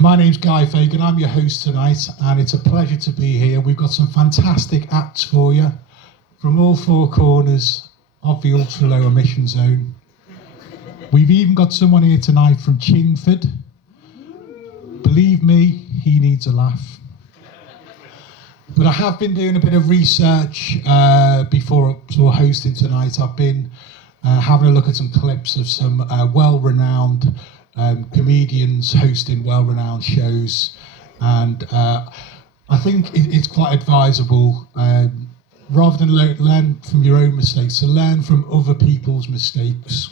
My name's Guy Fagan, I'm your host tonight, and it's a pleasure to be here. We've got some fantastic acts for you from all four corners of the ultra low emission zone. We've even got someone here tonight from Chingford. Believe me, he needs a laugh. But I have been doing a bit of research before hosting tonight. I've been having a look at some clips of some well-renowned comedians hosting well-renowned shows, and I think it's quite advisable, rather than learn from your own mistakes, to learn from other people's mistakes.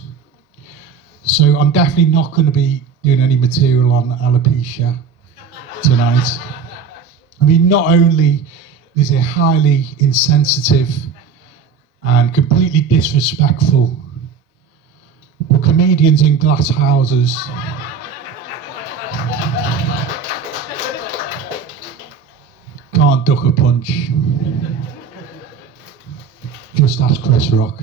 So I'm definitely not going to be doing any material on alopecia tonight. I mean, not only is it highly insensitive and completely disrespectful, but comedians in glass houses can't duck a punch. Just ask Chris Rock.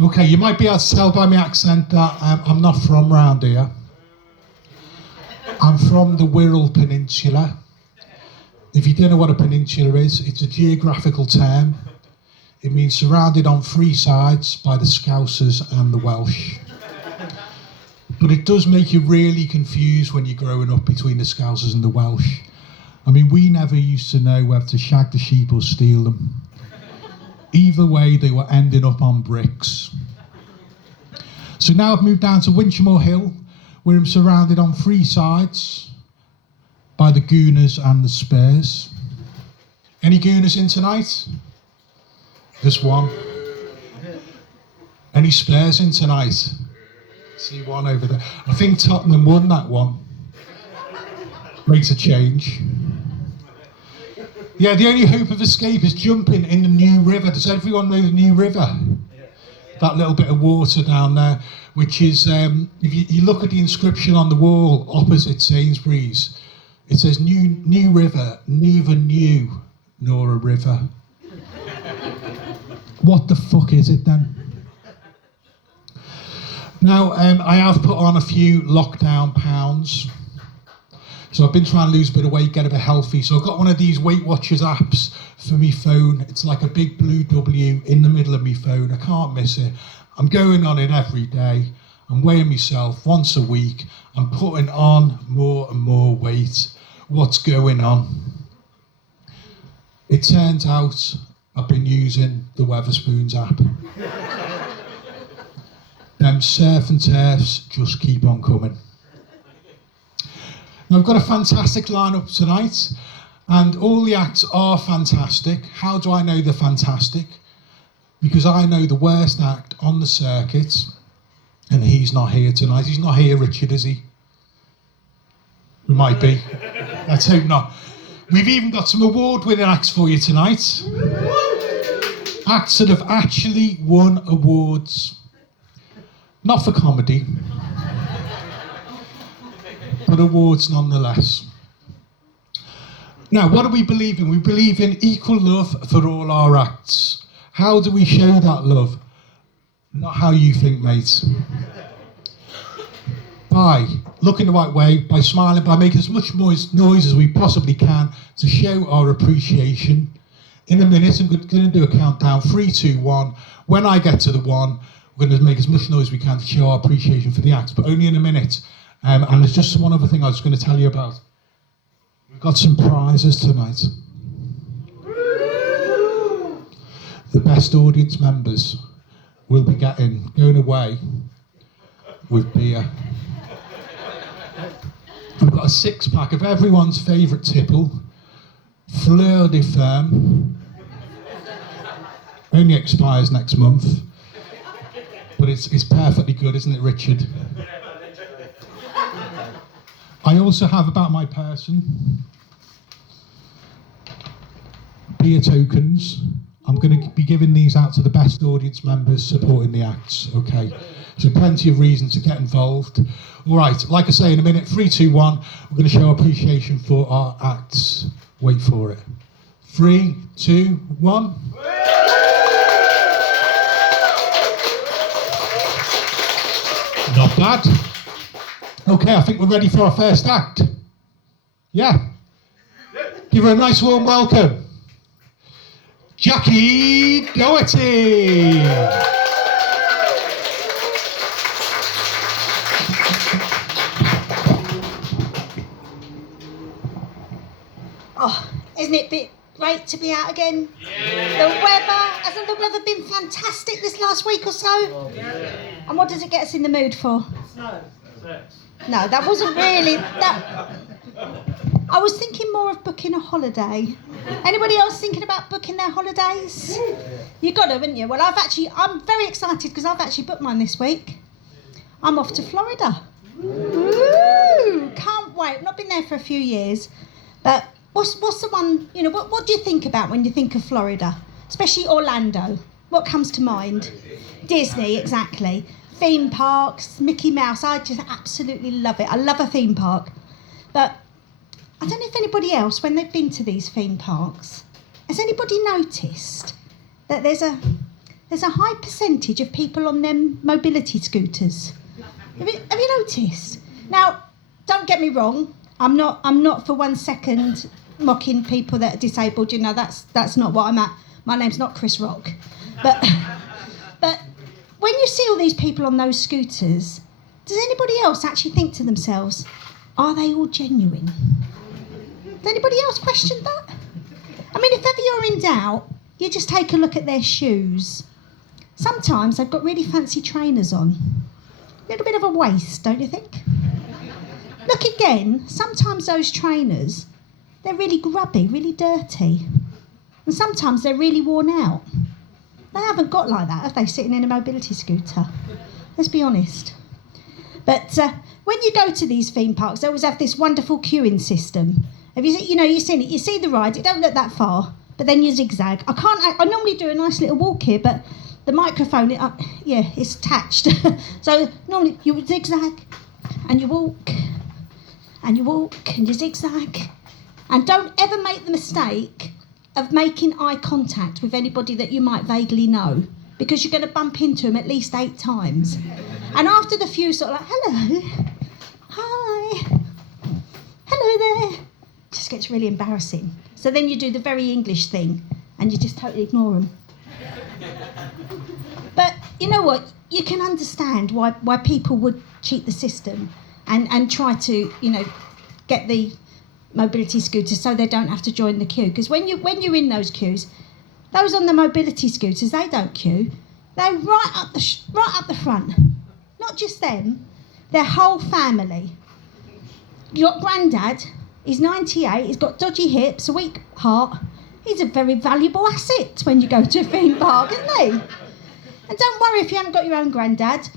Okay, you might be able to tell by my accent that I'm not from round here. I'm from the Wirral Peninsula. If you don't know what a peninsula is, it's a geographical term. It means surrounded on three sides by the Scousers and the Welsh. But it does make you really confused when you're growing up between the Scousers and the Welsh. I mean, we never used to know whether to shag the sheep or steal them. Either way, they were ending up on bricks. So now I've moved down to Winchmore Hill, where I'm surrounded on three sides by the Gooners and the Spurs. Any Gooners in tonight? Just one. Any Spurs in tonight? See one over there. I think Tottenham won that one. Makes a change. Yeah, the only hope of escape is jumping in the New River. Does everyone know the New River? That little bit of water down there, which is, if you look at the inscription on the wall opposite Sainsbury's, it says, New River, neither new nor a river. What the fuck is it then? Now, I have put on a few lockdown pounds. So I've been trying to lose a bit of weight, get a bit healthy. So I've got one of these Weight Watchers apps for me phone. It's like a big blue W in the middle of me phone. I can't miss it. I'm going on it every day. I'm weighing myself once a week. I'm putting on more and more weight. What's going on? It turns out I've been using the Wetherspoons app. Them surf and turfs just keep on coming. Now, I've got a fantastic lineup tonight, and all the acts are fantastic. How do I know they're fantastic? Because I know the worst act on the circuit, and he's not here tonight. He's not here, Richard, is he? He might be. Let's hope not. We've even got some award-winning acts for you tonight. Acts that have actually won awards. Not for comedy, but awards nonetheless. Now, what do we believe in? We believe in equal love for all our acts. How do we show that love? Not how you think, mate. By looking the right way, by smiling, by making as much noise as we possibly can to show our appreciation. In a minute, I'm going to do a countdown, 3, 2, 1. When I get to the 1, we're going to make as much noise as we can to show our appreciation for the acts, but only in a minute. And there's just one other thing I was going to tell you about. We've got some prizes tonight. The best audience members will be going away with beer. We've got a 6-pack of everyone's favourite tipple, Fleur de Femme. Only expires next month. But it's perfectly good, isn't it, Richard? I also have about my person beer tokens. I'm going to be giving these out to the best audience members supporting the acts, okay? So plenty of reasons to get involved. All right, like I say, in a minute, 3, 2, 1, we're going to show appreciation for our acts. Wait for it. 3, 2, 1. Not bad. Okay, I think we're ready for our first act. Yeah. Give her a nice warm welcome. Jacqui Doherty. Oh, isn't it a bit great to be out again? Yeah. Hasn't the weather been fantastic this last week or so? Yeah. And what does it get us in the mood for? Snow. No, that wasn't really that. I was thinking more of booking a holiday. Anybody else thinking about booking their holidays? You got to, haven't you? Well, I'm very excited because I've actually booked mine this week. I'm off to Florida. Ooh, can't wait. Not been there for a few years, but what's the one? You know, what do you think about when you think of Florida, especially Orlando? What comes to mind? Disney, exactly. Theme parks, Mickey Mouse. I just absolutely love it. I love a theme park, but I don't know if anybody else, when they've been to these theme parks, has anybody noticed that there's a high percentage of people on them mobility scooters? Have you noticed? Now, don't get me wrong. I'm not for 1 second mocking people that are disabled. You know, that's not what I'm at. My name's not Chris Rock, but when you see all these people on those scooters, does anybody else actually think to themselves, are they all genuine? Has anybody else questioned that? I mean, if ever you're in doubt, you just take a look at their shoes. Sometimes they've got really fancy trainers on. A little bit of a waste, don't you think? Look again, sometimes those trainers, they're really grubby, really dirty. And sometimes they're really worn out. They haven't got like that, have they, sitting in a mobility scooter? Let's be honest. But when you go to these theme parks, they always have this wonderful queuing system. You've seen it. You see the ride, it don't look that far, but then you zigzag. I normally do a nice little walk here, but the microphone, it's attached. So normally you zigzag, and you walk, and you walk, and you zigzag. And don't ever make the mistake of making eye contact with anybody that you might vaguely know, because you're going to bump into them at least 8 times. And after the few sort of like, hello, hi, hello there, just gets really embarrassing. So then you do the very English thing and you just totally ignore them. But you know what? You can understand why people would cheat the system and try to, get the mobility scooters so they don't have to join the queue. Because when you're in those queues, those on the mobility scooters, they don't queue. They're right up the front. Not just them, their whole family. You got Grandad. He's 98. He's got dodgy hips, a weak heart. He's a very valuable asset when you go to a theme park, isn't he? And don't worry if you haven't got your own Grandad.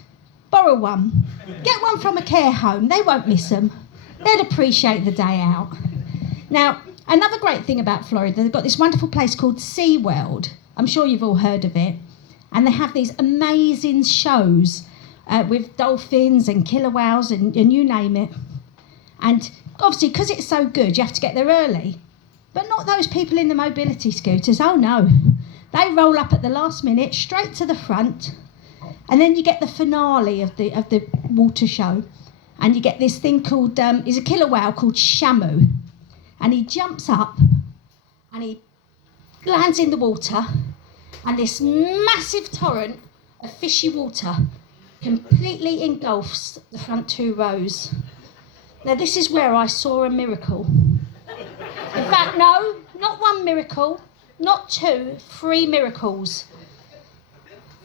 Borrow one. Get one from a care home. They won't miss them. They'd appreciate the day out. Now, another great thing about Florida, they've got this wonderful place called SeaWorld. I'm sure you've all heard of it. And they have these amazing shows with dolphins and killer whales and you name it. And obviously, because it's so good, you have to get there early. But not those people in the mobility scooters. Oh, no. They roll up at the last minute, straight to the front. And then you get the finale of the water show. And you get this thing called, he's a killer whale called Shamu. And he jumps up and he lands in the water. And this massive torrent of fishy water completely engulfs the front 2 rows. Now, this is where I saw a miracle. In fact, no, not 1 miracle, not 2, 3 miracles.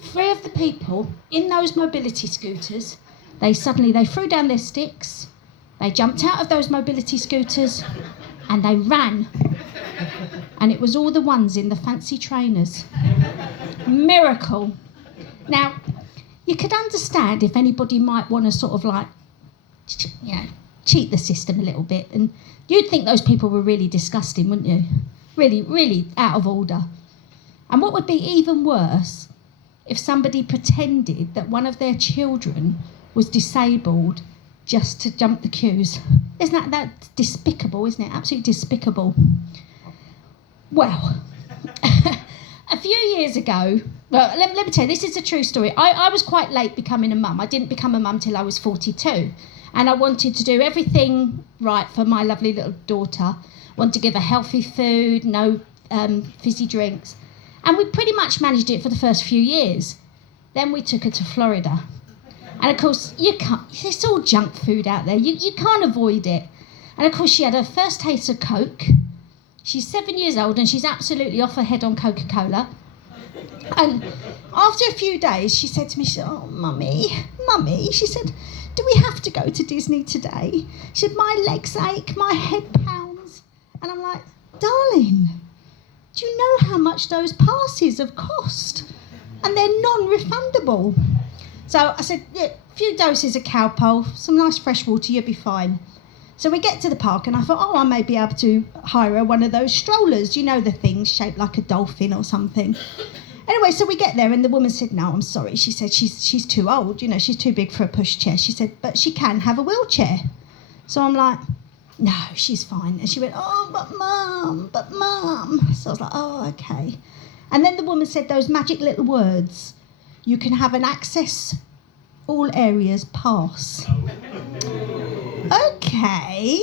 3 of the people in those mobility scooters, they threw down their sticks, they jumped out of those mobility scooters, and they ran. And it was all the ones in the fancy trainers. Miracle. Now, you could understand if anybody might want to sort of like, cheat the system a little bit. And you'd think those people were really disgusting, wouldn't you? Really, really out of order. And what would be even worse if somebody pretended that one of their children was disabled just to jump the queues. Isn't that despicable, isn't it? Absolutely despicable. Well, a few years ago, well, let me tell you, this is a true story. I was quite late becoming a mum. I didn't become a mum till I was 42. And I wanted to do everything right for my lovely little daughter. Want to give her healthy food, no fizzy drinks. And we pretty much managed it for the first few years. Then we took her to Florida. And of course, you can't, it's all junk food out there. You can't avoid it. And of course, she had her first taste of Coke. She's 7 years old and she's absolutely off her head on Coca-Cola. And after a few days, she said to me, she said, "Oh, Mummy, she said, do we have to go to Disney today?" She said, "My legs ache, my head pounds." And I'm like, "Darling, do you know how much those passes have cost? And they're non-refundable." So I said, "Yeah, a few doses of Cowpole, some nice fresh water, you'll be fine." So we get to the park and I thought, I may be able to hire her one of those strollers, you know, the things shaped like a dolphin or something. Anyway, so we get there and the woman said, "No, I'm sorry." She said, she's too old, you know, she's too big for a pushchair. She said, "But she can have a wheelchair." So I'm like, "No, she's fine." And she went, "Oh, but Mum. So I was like, "Oh, okay." And then the woman said those magic little words, "You can have an access all areas pass." Okay.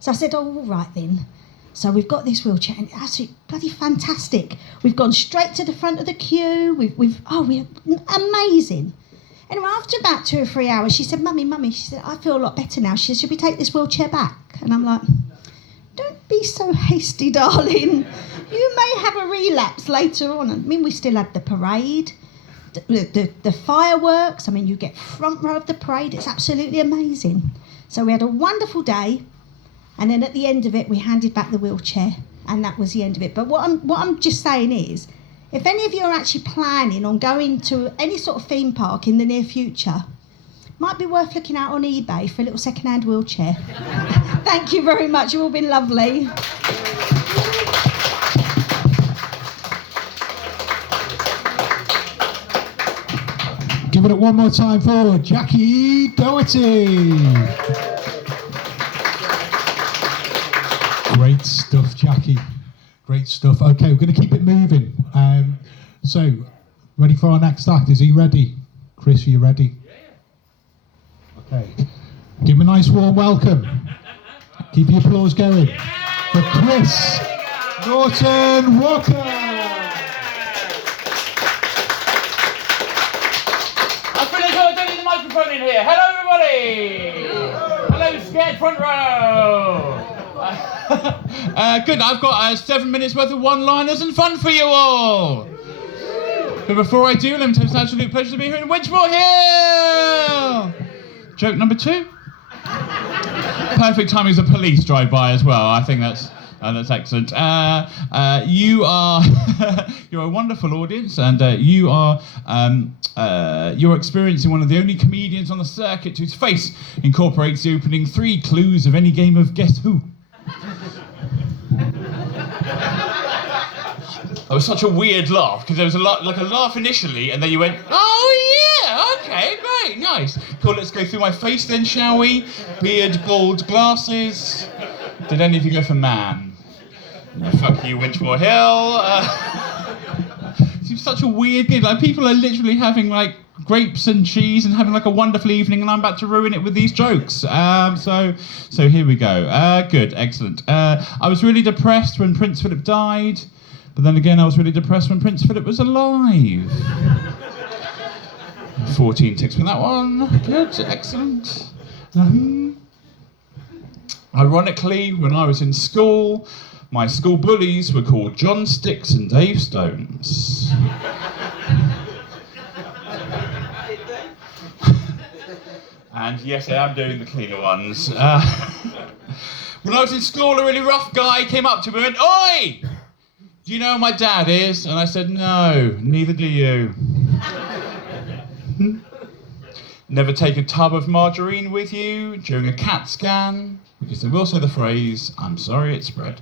So I said, "Oh, all right then." So we've got this wheelchair and it's absolutely bloody fantastic. We've gone straight to the front of the queue. We're amazing. Anyway, after about 2 or 3 hours, she said, Mummy, she said, "I feel a lot better now." She said, "Should we take this wheelchair back?" And I'm like, "Don't be so hasty, darling. You may have a relapse later on." I mean, we still had the parade, the fireworks. I mean, you get front row of the parade. It's absolutely amazing. So we had a wonderful day. And then at the end of it, we handed back the wheelchair, and that was the end of it. But what I'm just saying is, if any of you are actually planning on going to any sort of theme park in the near future, might be worth looking out on eBay for a little second-hand wheelchair. Thank you very much. You've all been lovely. Give it up one more time for Jacqui Doherty. Great stuff, Jacqui. Great stuff. Okay, we're going to keep it moving. So, ready for our next act? Is he ready? Chris, are you ready? Okay. Give him a nice warm welcome. Keep the applause going for Chris Norton-Walker. I'm pretty sure I don't need the microphone in here. Hello, everybody. Hello, scared front row. Good, I've got 7 minutes worth of one-liners and fun for you all. But before I do, let me tell you it's an absolute pleasure to be here in Winchmore Hill. Joke number 2. Perfect timing as a police drive by as well. I think that's excellent. You are you're a wonderful audience, and you're experiencing one of the only comedians on the circuit whose face incorporates the opening 3 clues of any game of Guess Who. That was such a weird laugh, because there was a laugh initially, and then you went, "Oh yeah, okay, great, nice. Cool, let's go through my face then, shall we? Beard, bald, glasses. Did any of you go for man? Fuck you, Winchmore Hill." It's such a weird game. Like, people are literally having like grapes and cheese and having like a wonderful evening, and I'm about to ruin it with these jokes. So here we go. Good, excellent. I was really depressed when Prince Philip died. But then again, I was really depressed when Prince Philip was alive. 14 ticks for that one. Good, excellent. Ironically, when I was in school, my school bullies were called John Sticks and Dave Stones. And yes, I am doing the cleaner ones. When I was in school, a really rough guy came up to me and went, "Oi! Do you know who my dad is?" And I said, "No, neither do you." Never take a tub of margarine with you during a CAT scan, because they will say the phrase, "I'm sorry it spread."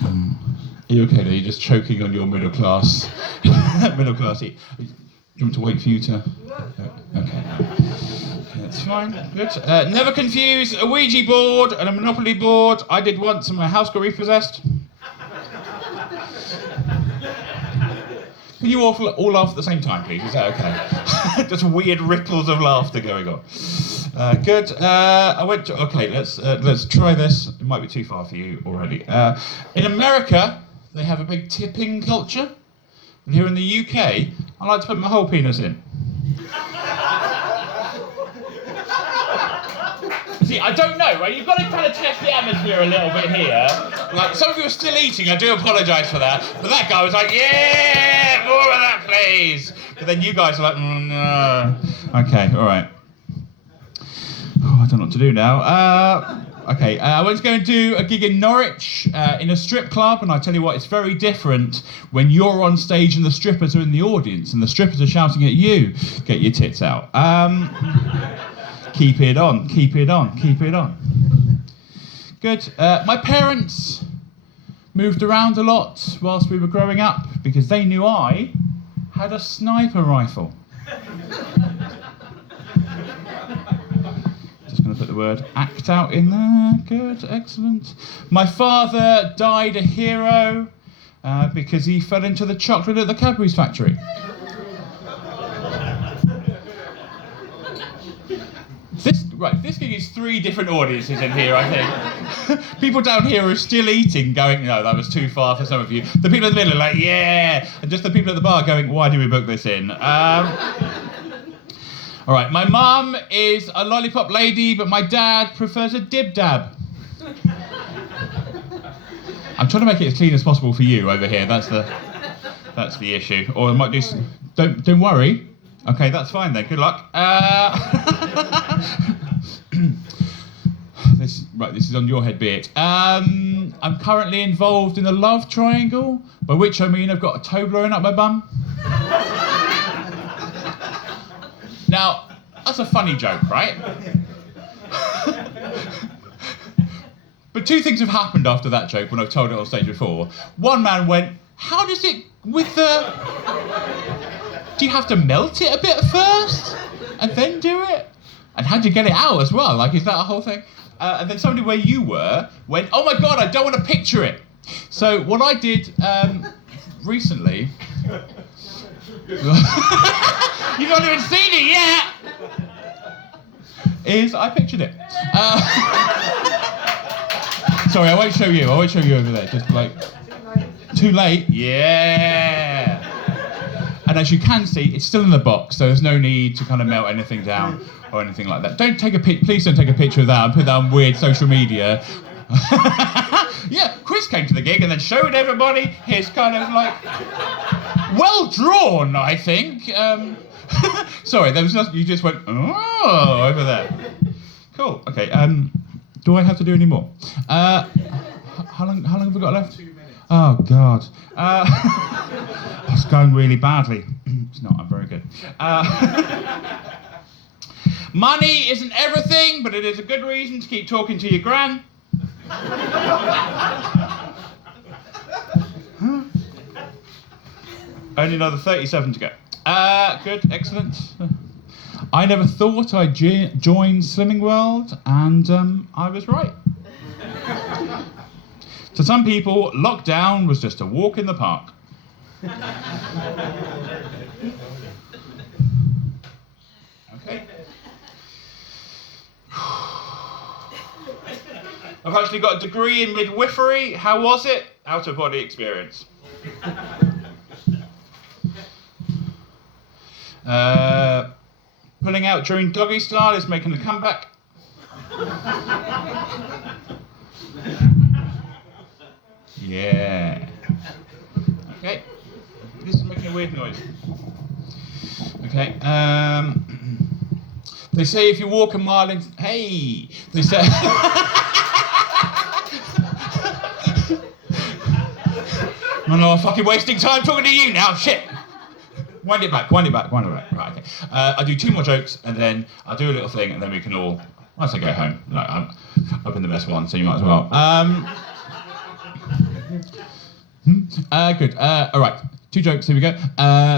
Are you okay there? You're just choking on your middle class eat. Do you want to wait for you to... Okay. That's fine, good. Never confuse a Ouija board and a Monopoly board. I did once and my house got repossessed. Can you all laugh at the same time, please? Is that okay? Just weird ripples of laughter going on. Good. I went to. Okay, let's try this. It might be too far for you already. In America, they have a big tipping culture. And here in the UK, I like to put my whole penis in. See, I don't know, right? You've got to kind of test the atmosphere a little bit here. Like, some of you are still eating, I do apologise for that. But that guy was like, yeah, more of that, please. But then you guys are like, no. Okay, all right. Oh, I don't know what to do now. Okay, I went to go and do a gig in Norwich in a strip club, and I tell you what, it's very different when you're on stage and the strippers are in the audience, and the strippers are shouting at you, get your tits out. Keep it on, keep it on, keep it on. Good. My parents moved around a lot whilst we were growing up because they knew I had a sniper rifle. Just going to put the word act out in there. Good, excellent. My father died a hero because he fell into the chocolate at the Cadbury's factory. This gig is 3 different audiences in here, I think. People down here are still eating, going, no, that was too far for some of you. The people in the middle are like, yeah, and just the people at the bar going, why did we book this in? All right, my mum is a lollipop lady, but my dad prefers a dib-dab. I'm trying to make it as clean as possible for you over here. That's the issue. Or I might do some, don't worry. Okay, that's fine then. Good luck. This is on your head, be it. I'm currently involved in a love triangle, by which I mean I've got a toe blowing up my bum. Now, that's a funny joke, right? But 2 things have happened after that joke when I've told it on stage before. One man went, how does it with the... Do you have to melt it a bit first and then do it? And how do you get it out as well? Like, is that a whole thing? And then somebody where you were went, oh my God, I don't want to picture it. So what I did recently... You've not even seen it yet! Is I pictured it. Sorry, I won't show you. I won't show you over there. Just like... Too late? Yeah! And as you can see, it's still in the box, so there's no need to kind of melt anything down or anything like that. Please don't take a picture of that and put that on weird social media. Yeah, Chris came to the gig and then showed everybody his kind of like, well drawn, I think. Sorry, there was nothing, you just went, oh, over there. Cool, okay, do I have to do any more? How long have we got left? 2 minutes. Oh, God. It's going really badly. It's not, I'm very good. Money isn't everything, but it is a good reason to keep talking to your gran. Only another 37 to go. Good, excellent. I never thought I'd join Slimming World, and I was right. To some people, lockdown was just a walk in the park. Okay. I've actually got a degree in midwifery. How was it? Out-of-body experience. Pulling out during doggy style is making a comeback. Yeah. Okay. This is making a weird noise. Okay. They say if you walk a mile in... Hey! They say... I'm fucking wasting time talking to you now, shit! Wind it back. Right, okay. I'll do 2 more jokes, and then I'll do a little thing, and then we can all... Once I get home. Like, I've been the best one, so you might as well. Good. All right. 2 jokes. Here we go.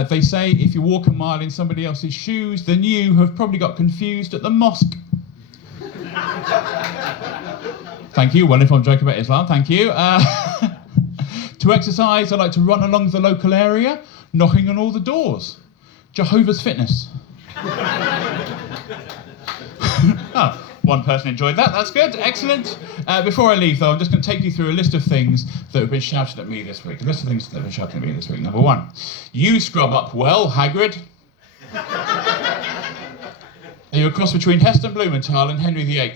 They say if you walk a mile in somebody else's shoes, then you have probably got confused at the mosque. Thank you. Wonderful joke about Islam. Thank you. To exercise, I like to run along the local area, knocking on all the doors. Jehovah's Fitness. Oh, one person enjoyed that. That's good. Excellent. Before I leave, though, I'm just going to take you through a list of things that have been shouted at me this week. A list of things that have been shouted at me this week. Number one, you scrub up well, Hagrid. Are you a cross between Heston Blumenthal and Henry VIII?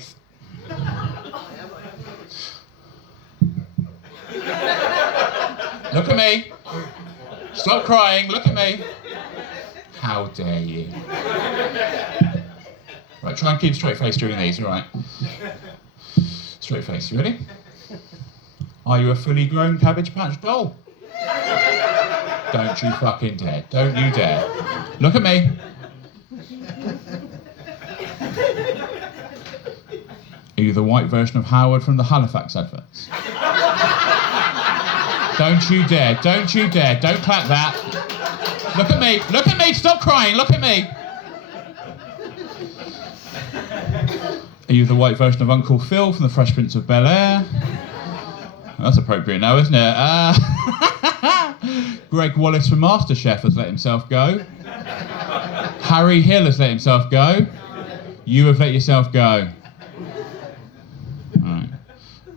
Look at me. Stop crying. Look at me. How dare you? Right, try and keep a straight face during these, all right? Straight face, you ready? Are you a fully grown Cabbage Patch doll? Don't you fucking dare. Don't you dare. Look at me. Are you the white version of Howard from the Halifax adverts? Don't you dare. Don't you dare. Don't clap that. Look at me. Look at me. Stop crying. Look at me. Are you the white version of Uncle Phil from the Fresh Prince of Bel-Air? That's appropriate now, isn't it? Greg Wallace from MasterChef has let himself go. Harry Hill has let himself go. You have let yourself go. All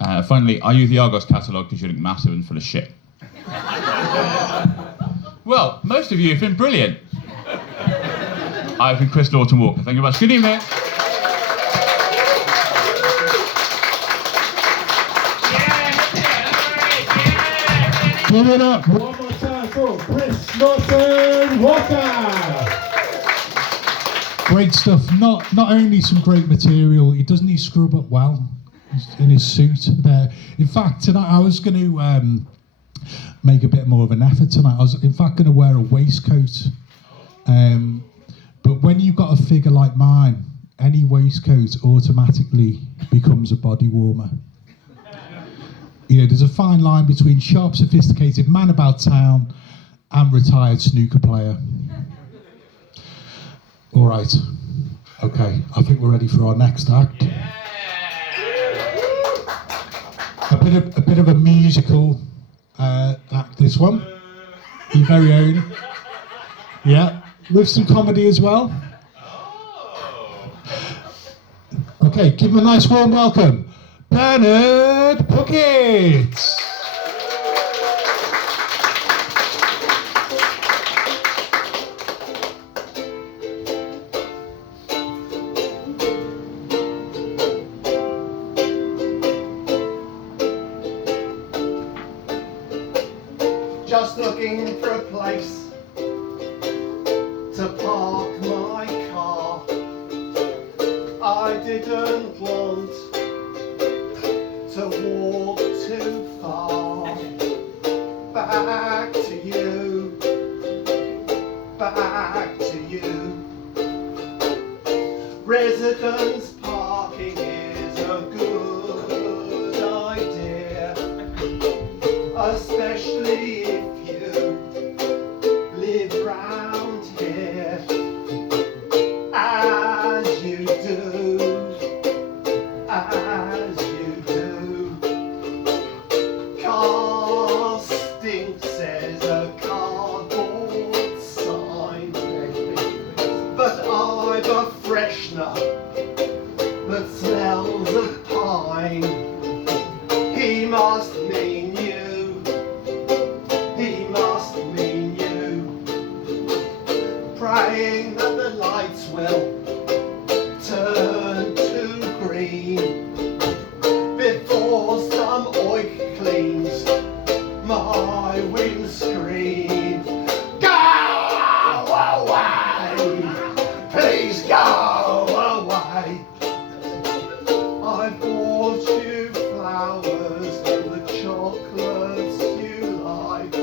right. Finally, are you the Argos catalogue because you look massive and full of shit? Well, most of you have been brilliant. I've been Chris Norton-Walker. Thank you very much. Good evening. Give it up one more time for Chris Norton-Walker. Great stuff. Not only some great material, he doesn't he scrub up well in his suit there. In fact, tonight I was going to make a bit more of an effort tonight. I was in fact going to wear a waistcoat. But when you've got a figure like mine, any waistcoat automatically becomes a body warmer. You know, there's a fine line between sharp, sophisticated man about town and retired snooker player. All right, okay, I think we're ready for our next act. A bit of a musical act, this one. Your very own. Yeah, with some comedy as well. Okay, give him a nice warm welcome. Bernard Puckett. Just looking for a place to park my car. I didn't want to walk too far. Back to you, back to you. Residence parking is a good idea, especially if you live round here, as you do, as you do. Car stinks, says a cardboard sign, but I've a freshener that smells of pine. He must mean you, he must mean you. Praying that the lights will turn to green before some oik cleans my windscreen. Go away, please go away. I bought you flowers and the chocolates you like,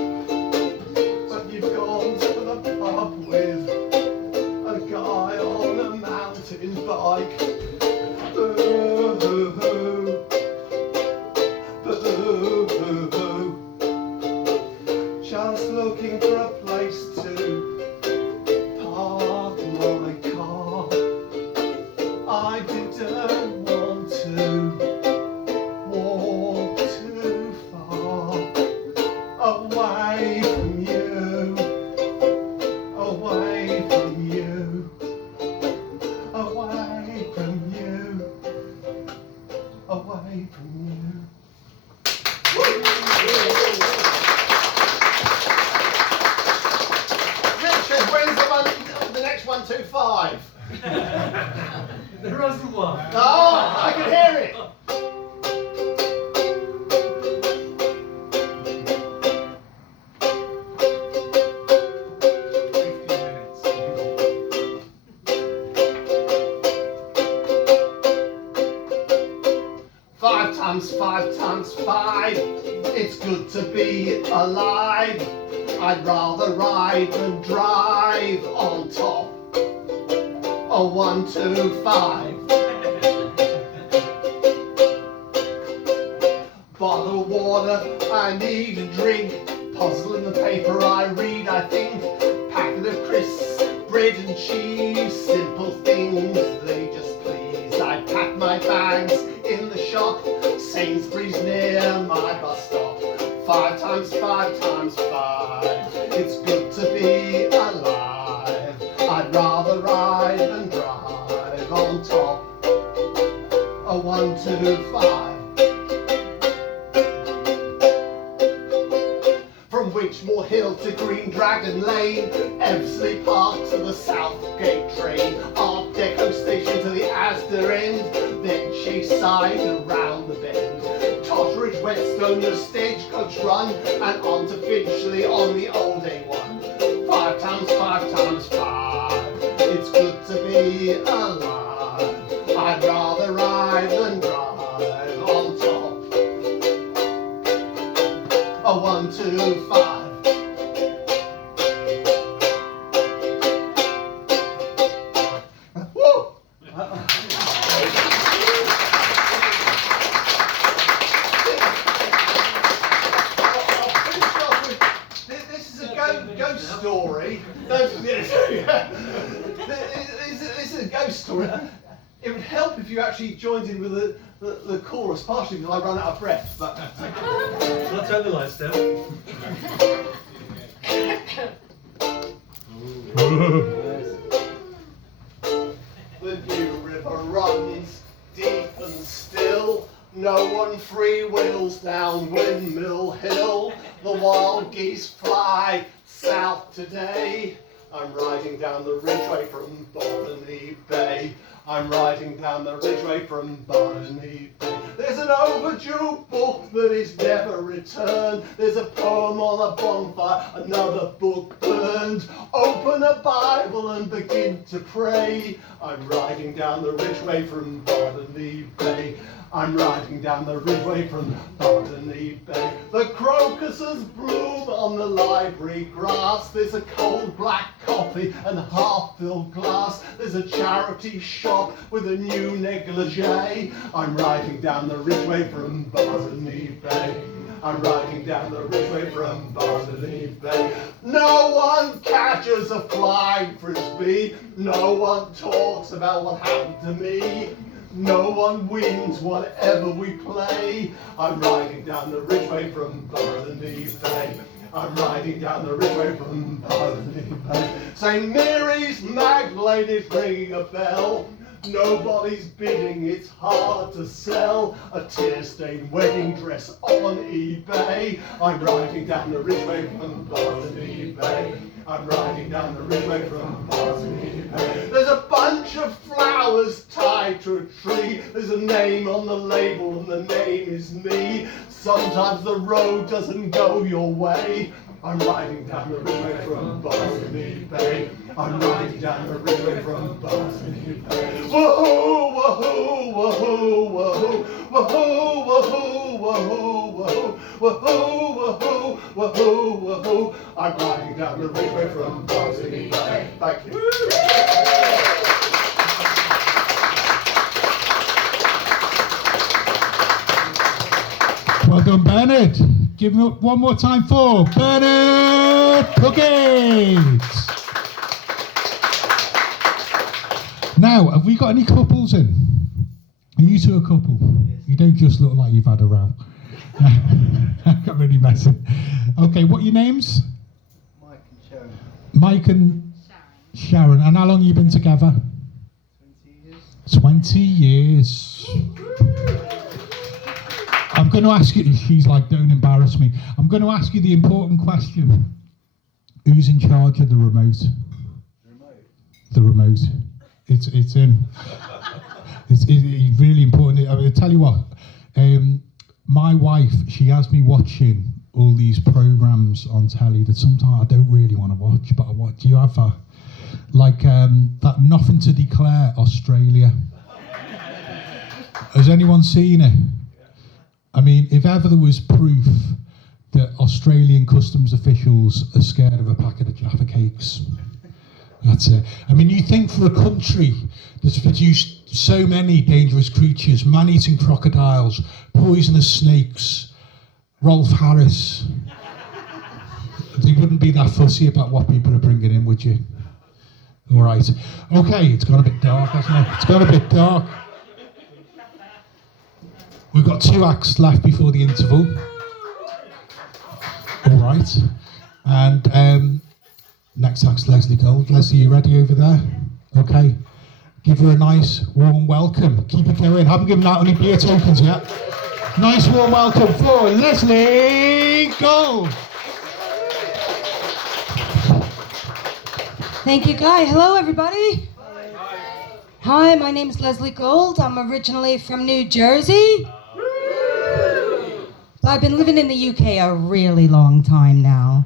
but you've gone to the pub with a guy on a mountain bike. Boo-hoo, boo-hoo. Just looking for a place to park my car. I didn't want to walk too far away from you, away from you. There isn't one. Oh, I can hear it. Five times five, it's good to be alive. I'd rather ride than drive on top. A 1, 2, 5. Bottle of water, I need a drink. Puzzle in the paper I read, I think. Packet of crisps, bread and cheese. Simple things, they just please. I pack my bags in the shop. Sainsbury's near my bus stop. 5 times 5 times 5. It's good to be alive. I'd rather ride than drive on top. A 1, 2, 5. From Winchmore Hill to Green Dragon Lane, Eversley Park to the Southgate train, Art Deco station to the Asda end, then Cheyside around the bend, Totteridge, Whetstone, the stagecoach run, and on to Finchley on the old A1. 5 times 5 times 5. It's good to be alive. I'd rather ride than drive on top. A 1, 2, 5. Woo! This is a ghost story. This is a ghost story. It would help if you actually joined in with the chorus, partially because I run out of breath. But Shall I turn the lights down? the New River runs deep and still. No one freewheels down Windmill Hill. The wild geese fly south today. I'm riding down the ridgeway from Botany Bay. I'm riding down the ridgeway from Botany Bay. There's an overdue book that is never returned. There's a poem on a bonfire, another book burned. Open a Bible and begin to pray. I'm riding down the ridgeway from Botany Bay. I'm riding down the ridgeway from Botany Bay. The crocuses bloom on the library grass. There's a cold black coffee and half-filled glass. There's a charity shop with a new negligee. I'm riding down the ridgeway from Botany Bay. I'm riding down the ridgeway from Botany Bay. No one catches a flying frisbee. No one talks about what happened to me. No one wins whatever we play. I'm riding down the ridgeway from Botany Bay. I'm riding down the ridgeway from Botany Bay. St. Mary's Magdalene is ringing a bell. Nobody's bidding, it's hard to sell. A tear-stained wedding dress on eBay. I'm riding down the ridgeway from Botany Bay. I'm riding down the ridgeway from Botany Bay. There's a bunch of flowers tied to a tree. There's a name on the label and the name is me. Sometimes the road doesn't go your way. I'm riding down the ridgeway from Botany Bay. I'm riding down the ridgeway from Botany Bay. Woohoo, woohoo, woohoo, woohoo, woohoo, woohoo, woohoo, woohoo, woohoo, woohoo, woohoo, woohoo. I'm riding down the ridgeway from Botany Bay. Thank you. Well done, Bernard. Give him up one more time for Bernard Puckett. Now, have we got any couples in? Are you two a couple? Yes. You don't just look like you've had a row. I'm really messing. Okay, what are your names? Mike and Sharon. Mike and Sharon. And how long have you been together? 20 years. 20 years. I'm going to ask you, she's like, don't embarrass me. I'm going to ask you the important question. Who's in charge of the remote? Remote. The remote. It's really important. I mean, I tell you what, my wife, she has me watching all these programs on telly that sometimes I don't really want to watch, but I watch. Do you have that? Like that Nothing to Declare Australia. Has anyone seen it? I mean, if ever there was proof that Australian customs officials are scared of a packet of Jaffa cakes, that's it. I mean, you think for a country that's produced so many dangerous creatures, man-eating crocodiles, poisonous snakes, Rolf Harris, they wouldn't be that fussy about what people are bringing in, would you? All right. Okay, it's gone a bit dark, hasn't it? It's gone a bit dark. We've got 2 acts left before the interval. All right. And next act's Leslie Gold. Leslie, you ready over there? Okay. Give her a nice warm welcome. Keep it going. Haven't given out any beer tokens yet. Nice warm welcome for Leslie Gold. Thank you, Guy. Hello, everybody. Hi, my name is Leslie Gold. I'm originally from New Jersey. I've been living in the UK a really long time now.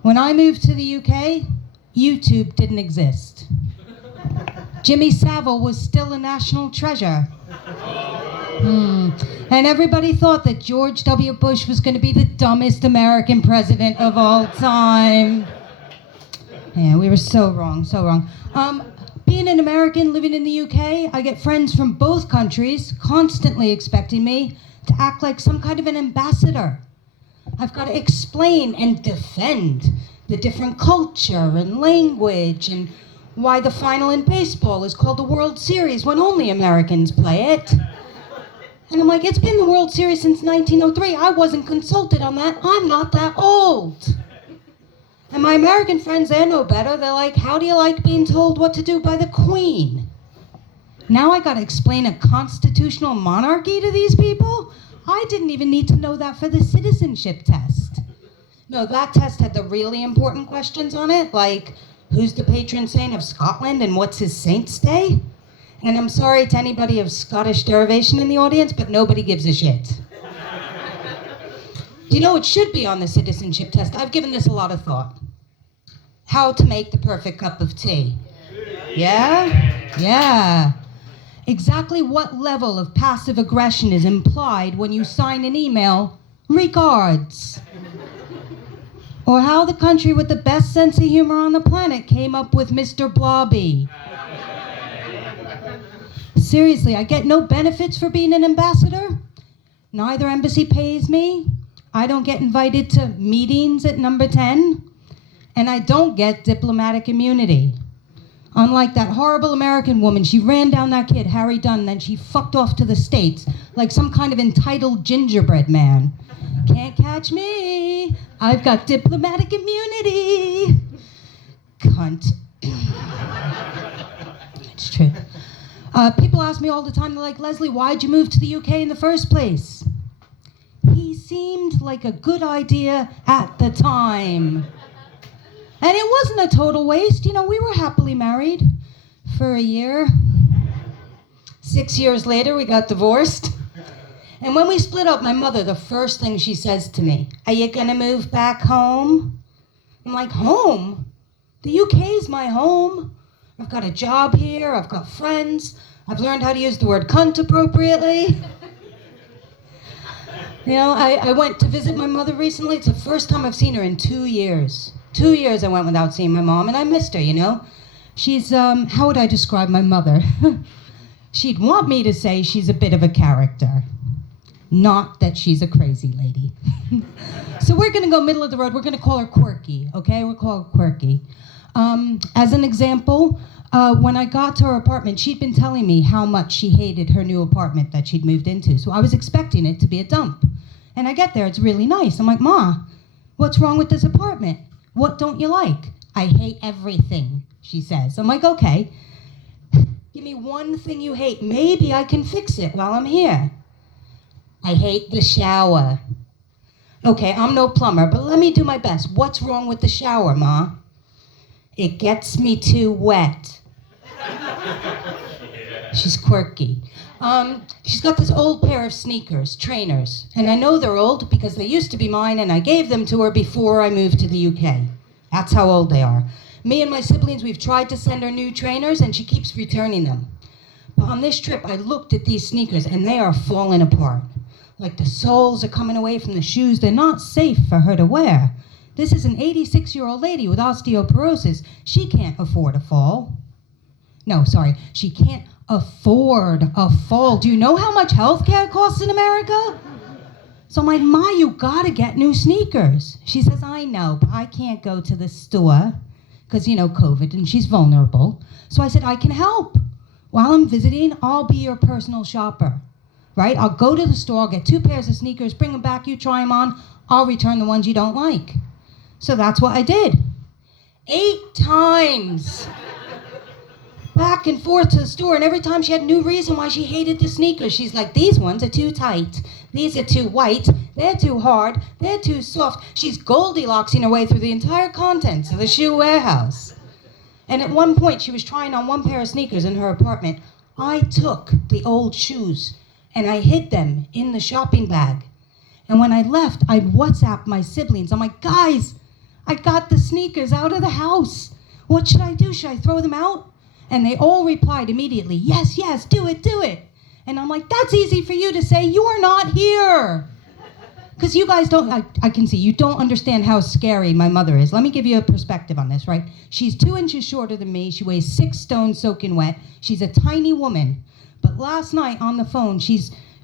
When I moved to the UK, YouTube didn't exist. Jimmy Savile was still a national treasure. And everybody thought that George W. Bush was going to be the dumbest American president of all time. Yeah, we were so wrong, so wrong. Being an American living in the UK, I get friends from both countries constantly expecting me to act like some kind of an ambassador. I've got to explain and defend the different culture and language and why the final in baseball is called the World Series when only Americans play it. And I'm like, it's been the World Series since 1903. I wasn't consulted on that. I'm not that old. And my American friends, they know better. They're like, how do you like being told what to do by the Queen? Now I gotta explain a constitutional monarchy to these people? I didn't even need to know that for the citizenship test. No, that test had the really important questions on it, like who's the patron saint of Scotland and what's his saint's day? And I'm sorry to anybody of Scottish derivation in the audience, but nobody gives a shit. You know, it should be on the citizenship test. I've given this a lot of thought. How to make the perfect cup of tea. Yeah? Yeah. Exactly what level of passive aggression is implied when you sign an email, regards. Or how the country with the best sense of humor on the planet came up with Mr. Blobby. Seriously, I get no benefits for being an ambassador. Neither embassy pays me. I don't get invited to meetings at number 10. And I don't get diplomatic immunity. Unlike that horrible American woman, she ran down that kid, Harry Dunn, then she fucked off to the States like some kind of entitled gingerbread man. Can't catch me. I've got diplomatic immunity. Cunt. It's true. People ask me all the time, they're like, Leslie, why'd you move to the UK in the first place? He seemed like a good idea at the time. And it wasn't a total waste. You know, we were happily married for a year. 6 years later, we got divorced. And when we split up, my mother, the first thing she says to me, are you gonna move back home? I'm like, home? The UK's my home. I've got a job here, I've got friends, I've learned how to use the word cunt appropriately. You know, I went to visit my mother recently. It's the first time I've seen her in 2 years. 2 years I went without seeing my mom, and I missed her, you know? She's, how would I describe my mother? She'd want me to say she's a bit of a character. Not that she's a crazy lady. So we're gonna go middle of the road. We're gonna call her quirky, okay? We'll call her quirky. As an example, when I got to her apartment, she'd been telling me how much she hated her new apartment that she'd moved into. So I was expecting it to be a dump. And I get there, it's really nice. I'm like, Ma, what's wrong with this apartment? What don't you like? I hate everything, she says. I'm like, okay, give me one thing you hate. Maybe I can fix it while I'm here. I hate the shower. Okay, I'm no plumber, but let me do my best. What's wrong with the shower, Ma? It gets me too wet. She's quirky. She's got this old pair of sneakers, trainers, and I know they're old because they used to be mine and I gave them to her before I moved to the UK. That's how old they are. Me and my siblings, we've tried to send her new trainers and she keeps returning them. But on this trip, I looked at these sneakers and they are falling apart. Like the soles are coming away from the shoes. They're not safe for her to wear. This is an 86-year-old lady with osteoporosis. She can't afford a fall. No, sorry, she can't afford a fall. Do you know how much healthcare costs in America? So I'm like, Ma, you gotta get new sneakers. She says, I know, but I can't go to the store because, COVID, and she's vulnerable. So I said, I can help. While I'm visiting, I'll be your personal shopper, right? I'll go to the store, I'll get 2 pairs of sneakers, bring them back, you try them on, I'll return the ones you don't like. So that's what I did. 8 times. Back and forth to the store, and every time she had a new reason why she hated the sneakers. She's like, these ones are too tight. These are too white. They're too hard. They're too soft. She's Goldilocksing her way through the entire contents of the shoe warehouse. And at one point, she was trying on 1 pair of sneakers in her apartment. I took the old shoes and I hid them in the shopping bag. And when I left, I'd WhatsApp my siblings. I'm like, guys, I got the sneakers out of the house. What should I do? Should I throw them out? And they all replied immediately, yes, yes, do it, do it. And I'm like, that's easy for you to say. You are not here. Because you guys don't, I can see, you don't understand how scary my mother is. Let me give you a perspective on this, right? She's 2 inches shorter than me. She weighs 6 stone soaking wet. She's a tiny woman. But last night on the phone,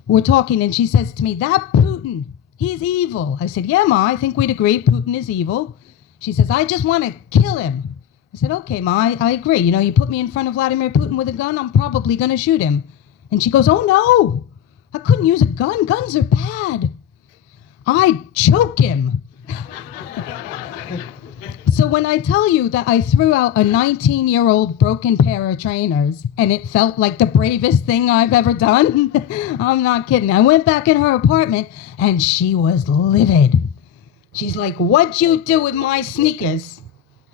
we're talking and she says to me, that Putin, he's evil. I said, yeah, Ma, I think we'd agree Putin is evil. She says, I just want to kill him. I said, okay, Ma, I agree. You put me in front of Vladimir Putin with a gun, I'm probably going to shoot him. And she goes, oh, no, I couldn't use a gun. Guns are bad. I'd choke him. So when I tell you that I threw out a 19-year-old broken pair of trainers and it felt like the bravest thing I've ever done, I'm not kidding. I went back in her apartment and she was livid. She's like, what'd you do with my sneakers?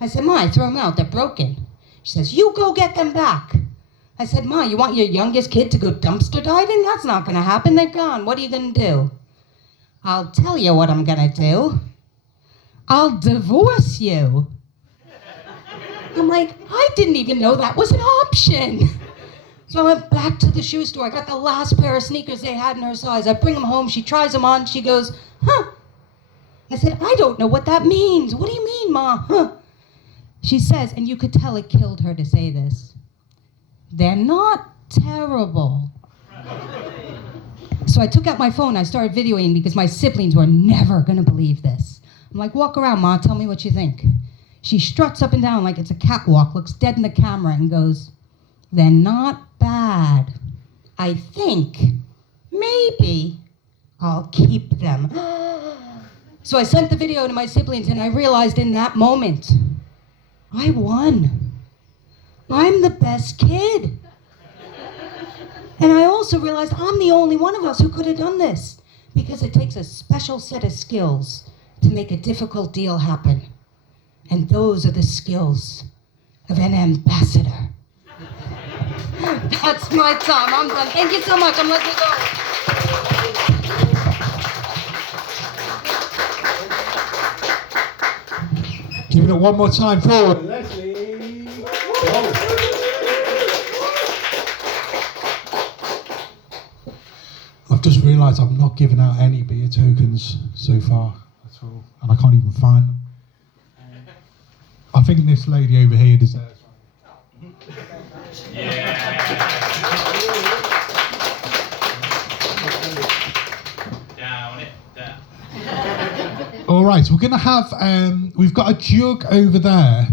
I said, Ma, I threw them out. They're broken. She says, you go get them back. I said, Ma, you want your youngest kid to go dumpster diving? That's not going to happen. They're gone. What are you going to do? I'll tell you what I'm going to do. I'll divorce you. I'm like, I didn't even know that was an option. So I went back to the shoe store. I got the last pair of sneakers they had in her size. I bring them home. She tries them on. She goes, huh. I said, I don't know what that means. What do you mean, Ma? Huh. She says, and you could tell it killed her to say this, they're not terrible. So I took out my phone, I started videoing because my siblings were never gonna believe this. I'm like, walk around, Ma, tell me what you think. She struts up and down like it's a catwalk, looks dead in the camera and goes, they're not bad. I think, maybe, I'll keep them. So I sent the video to my siblings and I realized in that moment, I won. I'm the best kid. And I also realized I'm the only one of us who could have done this because it takes a special set of skills to make a difficult deal happen. And those are the skills of an ambassador. That's my time. I'm done. Thank you so much. I'm letting you go. Give it up one more time for Leslie. I've just realised I've not given out any beer tokens so far at all, and I can't even find them. I think this lady over here deserves one. Down it, down. All right, so we're going to have, we've got a jug over there,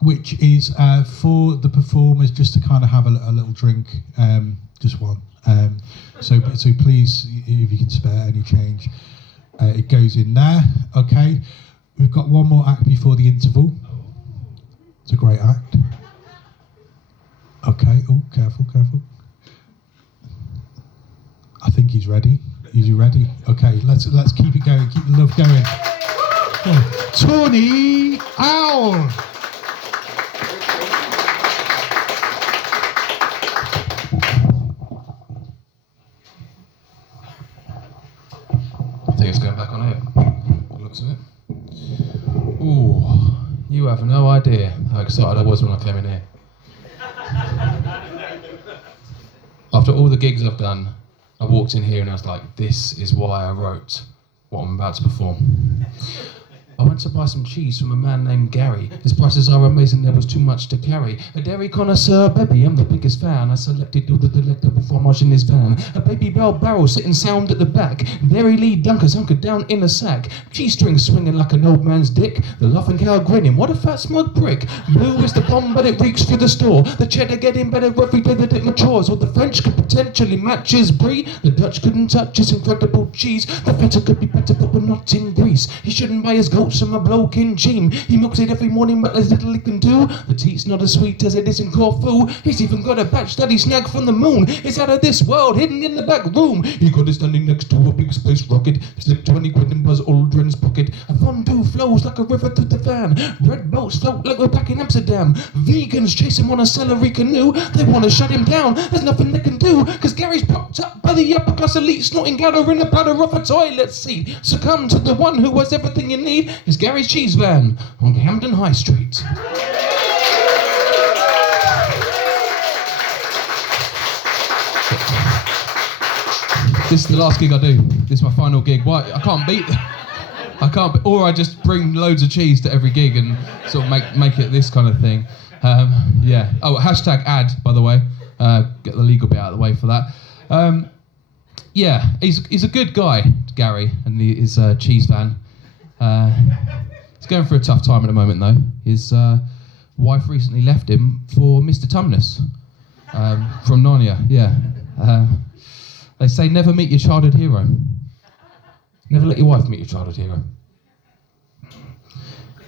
which is for the performers, just to kind of have a little drink, just one. So please, if you can spare any change, it goes in there. Okay, we've got one more act before the interval. It's a great act. Okay. Oh, careful. I think he's ready. Is he ready? Okay, let's keep it going. Keep the love going. Tawny, owl. idea how excited I was when I came in here. After all the gigs I've done, I walked in here and I was like, this is why I wrote what I'm about to perform. I went to buy some cheese from a man named Gary. His prices are amazing, there was too much to carry. A dairy connoisseur, baby, I'm the biggest fan. I selected all the delectable fromage in his van. A baby bell barrel sitting sound at the back. Dairy lead dunkers hunkered down in a sack. Cheese strings swinging like an old man's dick. The laughing cow grinning, what a fat smug prick. Blue is the bomb, but it reeks through the store. The cheddar getting better every day that it matures. Or the French could potentially match his brie. The Dutch couldn't touch his incredible cheese. The feta could be better, but we're not in Greece. He shouldn't buy his goats from a bloke in Jean. He milks it every morning, but there's little he can do. The tea's not as sweet as it is in Corfu. He's even got a batch that he snagged from the moon. It's out of this world, hidden in the back room. He got it standing next to a big space rocket. Slipped 20 quid in Buzz Aldrin's pocket. A fondue flows like a river through the van. Red boats float like we're back in Amsterdam. Vegans chase him on a celery canoe. They want to shut him down, there's nothing they can do. Cause Gary's propped up by the upper class elite, snorting gather in a powder off a toilet seat. Succumb to the one who has everything you need. Is Gary's cheese van on Camden High Street. This is the last gig I do. This is my final gig. Why? I can't beat them. Or I just bring loads of cheese to every gig and sort of make it this kind of thing. Yeah. Oh, hashtag ad, by the way. Get the legal bit out of the way for that. Yeah, he's a good guy, Gary, and his cheese van. He's going through a tough time at the moment, though. His wife recently left him for Mr. Tumnus from Narnia. Yeah. They say never meet your childhood hero. Never let your wife meet your childhood hero.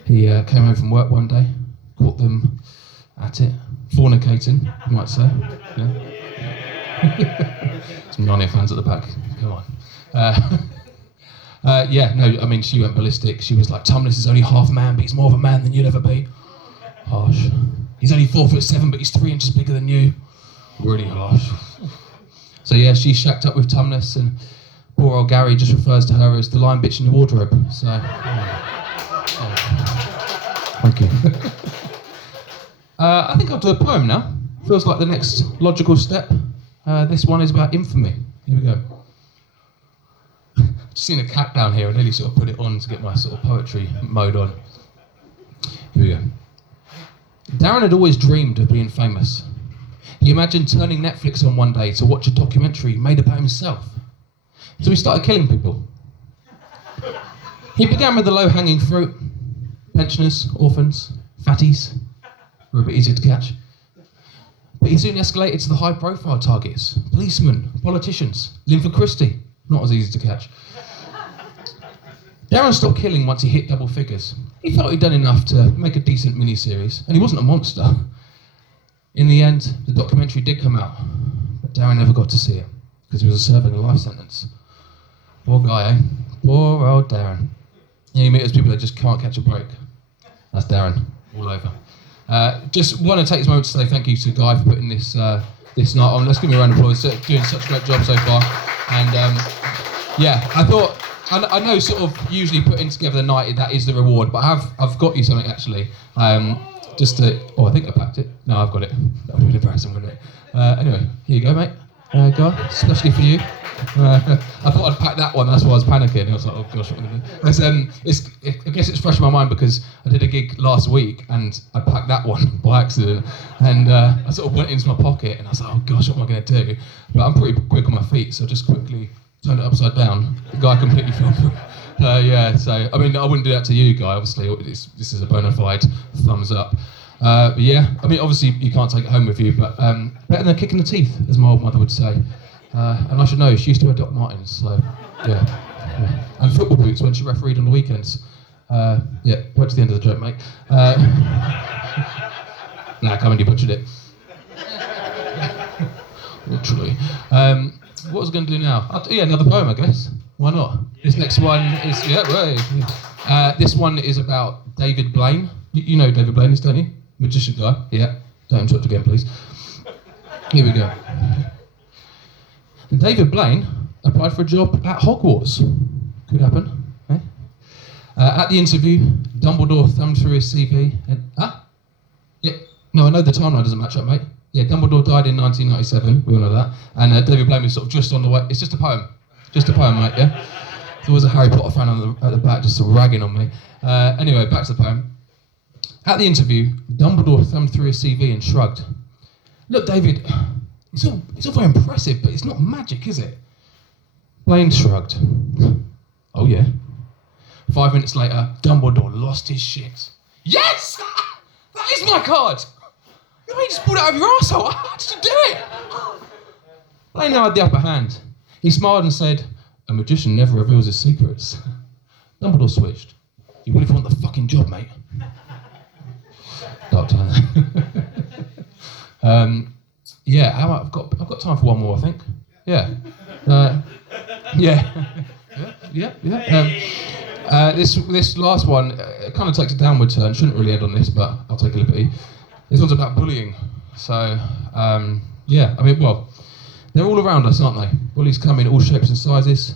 He came home from work one day, caught them at it, fornicating, you might say. Yeah. Some Narnia fans at the back. Come on. Yeah, no, I mean, she went ballistic. She was like, Tumnus is only half man, but he's more of a man than you'd ever be. Harsh. He's only 4'7", but he's 3 inches bigger than you. Really harsh. So yeah, she shacked up with Tumnus, and poor old Gary just refers to her as the lion bitch in the wardrobe. So, thank you. I think I'll do a poem now. Feels like the next logical step. This one is about infamy. Here we go. Just seen a cat down here. I nearly sort of put it on to get my sort of poetry mode on. Here we go. Darren had always dreamed of being famous. He imagined turning Netflix on one day to watch a documentary made about himself. So he started killing people. He began with the low-hanging fruit. Pensioners, orphans, fatties. Were a bit easier to catch. But he soon escalated to the high-profile targets. Policemen, politicians, Linford Christie. Not as easy to catch. Darren stopped killing once he hit double figures. He felt he'd done enough to make a decent mini-series, and he wasn't a monster. In the end, the documentary did come out, but Darren never got to see it, because he was serving a life sentence. Poor guy, eh? Poor old Darren. Yeah, you meet those people that just can't catch a break. That's Darren, all over. Just want to take this moment to say thank you to Guy for putting this night on. Let's give him a round of applause. Doing such a great job so far. And yeah, I thought, I know sort of usually putting together the night, that is the reward, but I've got you something actually. Just to, I think I packed it. No, I've got it. That would have been embarrassing, wouldn't it? Anyway, here you go, mate. Guy, especially for you. I thought I'd pack that one, that's why I was panicking. I was like, oh gosh, what am I going to do? I guess it's fresh in my mind because I did a gig last week and I packed that one by accident. And I sort of went into my pocket and I was like, oh gosh, what am I going to do? But I'm pretty quick on my feet, so I just quickly turned it upside down. The guy completely fell through. Yeah, so, I mean, I wouldn't do that to you, Guy, obviously. This is a bona fide thumbs up. But yeah, I mean, obviously you can't take it home with you, but better than a kick in the teeth, as my old mother would say. And I should know, she used to wear Doc Martens, so yeah. And football boots when she refereed on the weekends. Yeah, went to the end of the joke, mate. Nah, come on, you butchered it. Literally. What was I going to do now? Yeah, another poem, I guess. Why not? This next one is, this one is about David Blaine. You know who David Blaine is, don't you? Magician guy. Yeah. Don't interrupt again, please. Here we go. David Blaine applied for a job at Hogwarts. Could happen, eh? At the interview, Dumbledore thumbed through his CV and, No, I know the timeline doesn't match up, mate. Yeah, Dumbledore died in 1997, we all know that. And David Blaine is sort of just on the way. It's just a poem. Just a poem, mate, yeah? There was a Harry Potter fan at the back just sort of ragging on me. Anyway, back to the poem. At the interview, Dumbledore thumbed through his CV and shrugged. Look, David, it's all very impressive, but it's not magic, is it? Blaine shrugged. Oh, yeah. 5 minutes later, Dumbledore lost his shit. Yes! That is my card! You just pulled it out of your arsehole. How did you do it? Blaine now had the upper hand. He smiled and said, a magician never reveals his secrets. Dumbledore switched. You will if you want the fucking job, mate. Doctor. Yeah, I've got time for one more, I think. Yeah. This last one kind of takes a downward turn. Shouldn't really end on this, but I'll take a liberty. This one's about bullying. So, yeah, I mean, well, they're all around us, aren't they? Bullies come in all shapes and sizes.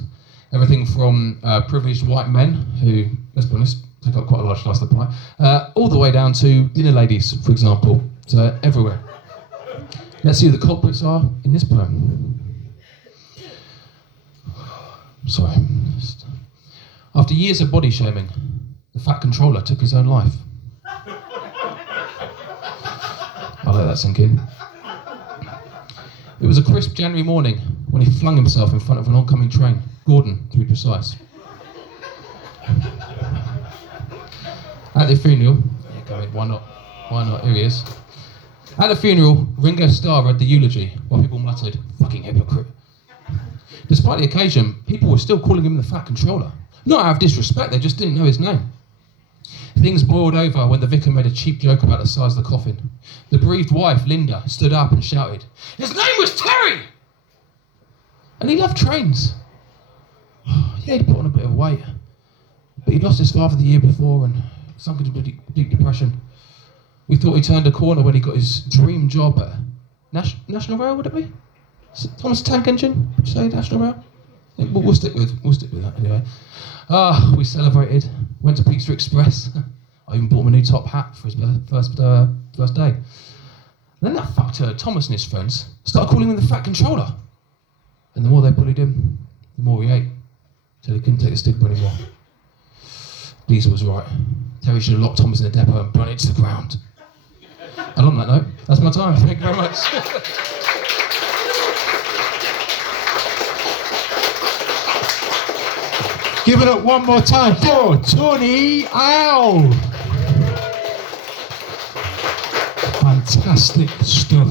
Everything from privileged white men who, let's be honest, take up quite a large slice of the pie, all the way down to dinner ladies, for example. So, everywhere. Let's see who the culprits are in this poem. Sorry. After years of body shaming, the fat controller took his own life. I'll let that sink in. It was a crisp January morning when he flung himself in front of an oncoming train, Gordon, to be precise. At the funeral, yeah, go ahead, why not? Why not? Here he is. At the funeral, Ringo Starr read the eulogy while people muttered, "Fucking hypocrite." Despite the occasion, people were still calling him the fat controller. Not out of disrespect, they just didn't know his name. Things boiled over when the vicar made a cheap joke about the size of the coffin. The bereaved wife, Linda, stood up and shouted, "His name was Terry!" And he loved trains. Yeah, he'd put on a bit of weight, but he'd lost his father the year before and sunk into deep depression. We thought he turned a corner when he got his dream job at National Rail, would it be? Thomas Tank Engine, would you say National Rail? Yeah, we'll stick with that anyway. We celebrated, went to Pizza Express. I even bought him a new top hat for his first day. Then that fuckturd, Thomas and his friends, started calling him the fat controller. And the more they bullied him, the more he ate, till he couldn't take the stigma anymore. Diesel was right. Terry should have locked Thomas in the depot and burnt it to the ground. And on that note, that's my time. Thank you very much. Give it up one more time for Tawny. Ow! Fantastic stuff.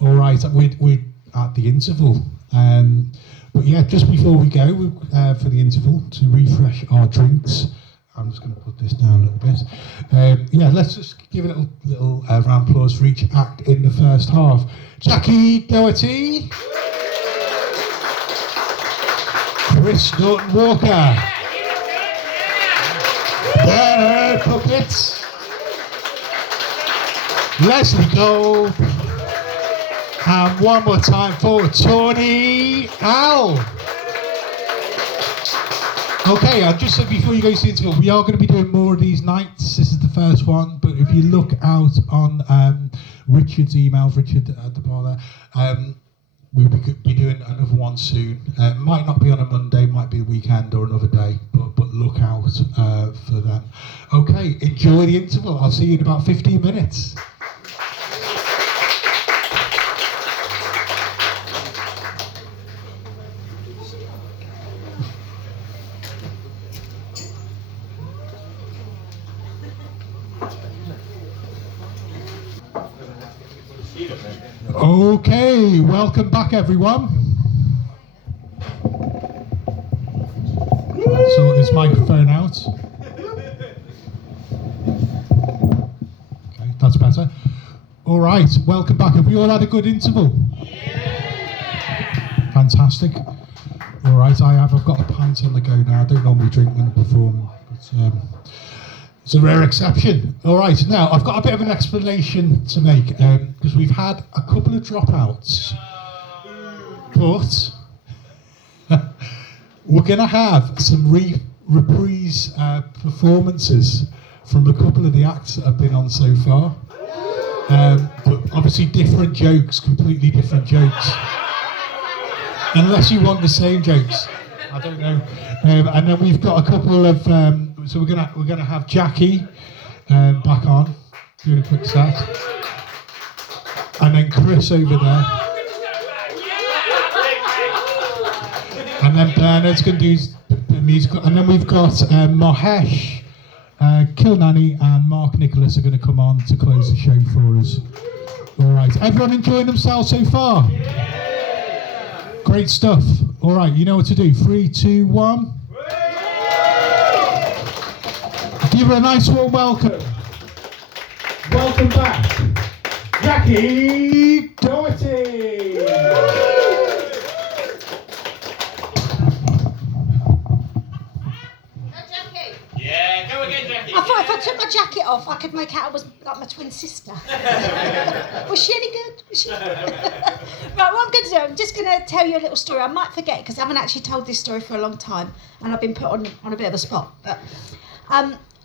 All right, we're at the interval. But yeah, just before we go for the interval, to refresh our drinks, I'm just going to put this down a little bit. Yeah, let's just give it a little round of applause for each act in the first half. Jacqui, Doherty. Chris Norton-Walker. Puckett. Leslie Gold. And one more time for Tawny. Ow! Okay, I just said before you go to the interval, we are going to be doing more of these nights. This is the first one, but if you look out on Richard's emails, Richard at the bar there, we'll be doing another one soon. Might not be on a Monday, might be a weekend or another day, but look out for them. Okay, enjoy the interval. I'll see you in about 15 minutes. Okay, welcome back everyone. Sort this microphone out. Okay, that's better. All right, welcome back. Have we all had a good interval? Yeah. Fantastic. All right, I've got a pint on the go now. I don't normally drink when I perform, but it's a rare exception. All right, now I've got a bit of an explanation to make because we've had a couple of dropouts, but we're going to have some reprise performances from a couple of the acts that have been on so far. But obviously different jokes, completely different jokes. Unless you want the same jokes, I don't know. And then we've got a couple of. So we're gonna have Jacqui back on, doing a quick set, and then Chris over there, and then Bernard's gonna do the musical, and then we've got Mahesh, Khilnani, and Mark Nicholas are gonna come on to close the show for us. All right, everyone enjoying themselves so far? Great stuff. All right, you know what to do. 3, 2, 1. Give her a nice warm welcome. Welcome back, Jacqui Doherty. Yeah, go again, Jacqui. I thought if I took my jacket off, I could make out I was like my twin sister. Was she any good? Was she? Right, what I'm going to do, I'm just going to tell you a little story. I might forget because I haven't actually told this story for a long time, and I've been put on a bit of a spot. But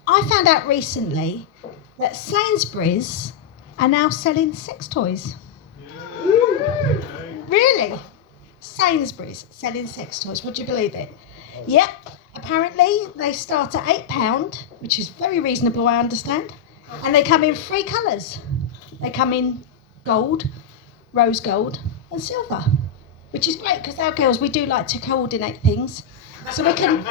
I found out recently that Sainsbury's are now selling sex toys. Really? Sainsbury's selling sex toys. Would you believe it? Yep. Apparently, they start at £8, which is very reasonable, I understand. And they come in 3 colours. They come in gold, rose gold, and silver, which is great because our girls, we do like to coordinate things, so we can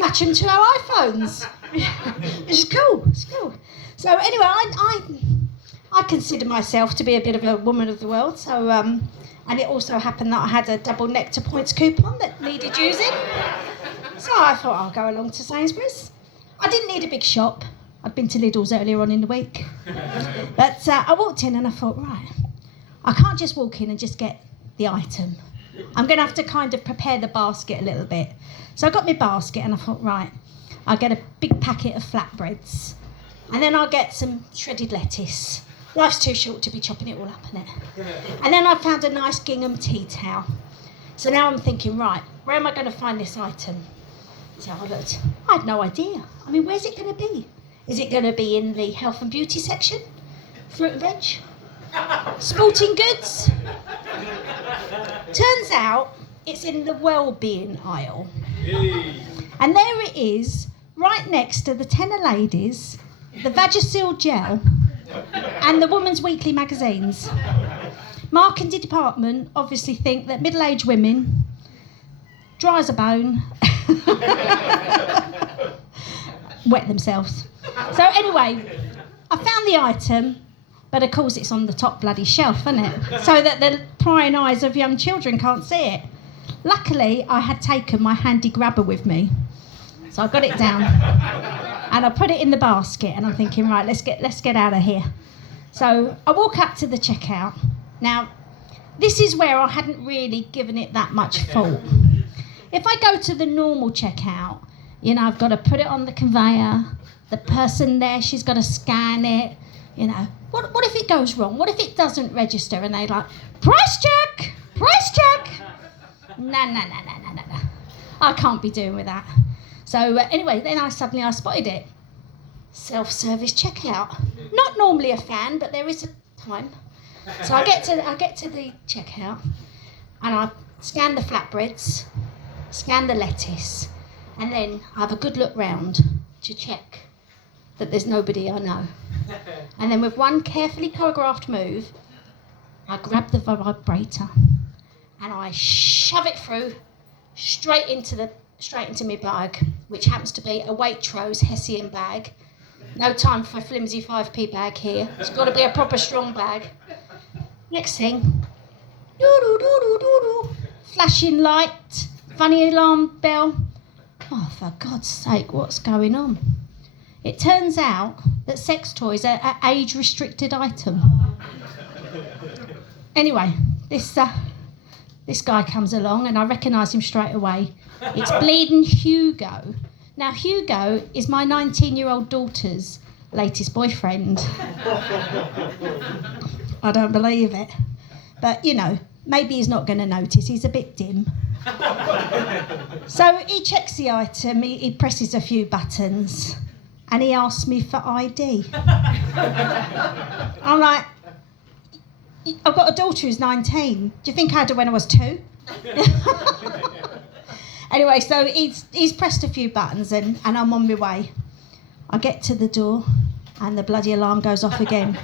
match them to our iPhones, which is cool. It's cool. So anyway, I consider myself to be a bit of a woman of the world. So and it also happened that I had a double Nectar points coupon that needed using. So I thought I'll go along to Sainsbury's. I didn't need a big shop. I'd been to Lidl's earlier on in the week. But I walked in and I thought, right, I can't just walk in and just get the item. I'm going to have to kind of prepare the basket a little bit. So I got my basket and I thought, right, I'll get a big packet of flatbreads. And then I'll get some shredded lettuce. Life's too short to be chopping it all up, isn't it? And then I found a nice gingham tea towel. So now I'm thinking, right, where am I going to find this item? So I looked. I had no idea. I mean, where's it going to be? Is it going to be in the health and beauty section? Fruit and veg? Sporting goods? Turns out it's in the well-being aisle. And there it is, right next to the Tenor Ladies, the Vagisil gel, and the Woman's Weekly magazines. Marketing department obviously think that middle-aged women, dry as a bone, wet themselves. So anyway, I found the item, but of course it's on the top bloody shelf, isn't it? So that the prying eyes of young children can't see it. Luckily, I had taken my handy grabber with me, so I got it down and I put it in the basket. And I'm thinking, right, let's get out of here. So I walk up to the checkout. Now, this is where I hadn't really given it that much thought. If I go to the normal checkout, you know, I've got to put it on the conveyor. The person there, she's got to scan it. You know, what if it goes wrong? What if it doesn't register? And they like, price check. No. I can't be doing with that. So anyway, then I spotted it. Self-service checkout. Not normally a fan, but there is a time. So I get to the checkout, and I scan the flatbreads, scan the lettuce, and then I have a good look round to check that there's nobody I know. And then with one carefully choreographed move, I grab the vibrator and I shove it through straight into my bag, which happens to be a Waitrose Hessian bag. No time for a flimsy 5p bag here. It's got to be a proper strong bag. Next thing, flashing light, funny alarm bell. Oh, for God's sake, what's going on? It turns out that sex toys are an age-restricted item. Anyway, this guy comes along and I recognise him straight away. It's bleeding Hugo. Now, Hugo is my 19-year-old daughter's latest boyfriend. I don't believe it. But, you know, maybe he's not going to notice. He's a bit dim. So he checks the item, he presses a few buttons, and he asks me for ID. I'm like, I've got a daughter who's 19. Do you think I had her when I was 2? Anyway, so he's pressed a few buttons and I'm on my way. I get to the door and the bloody alarm goes off again.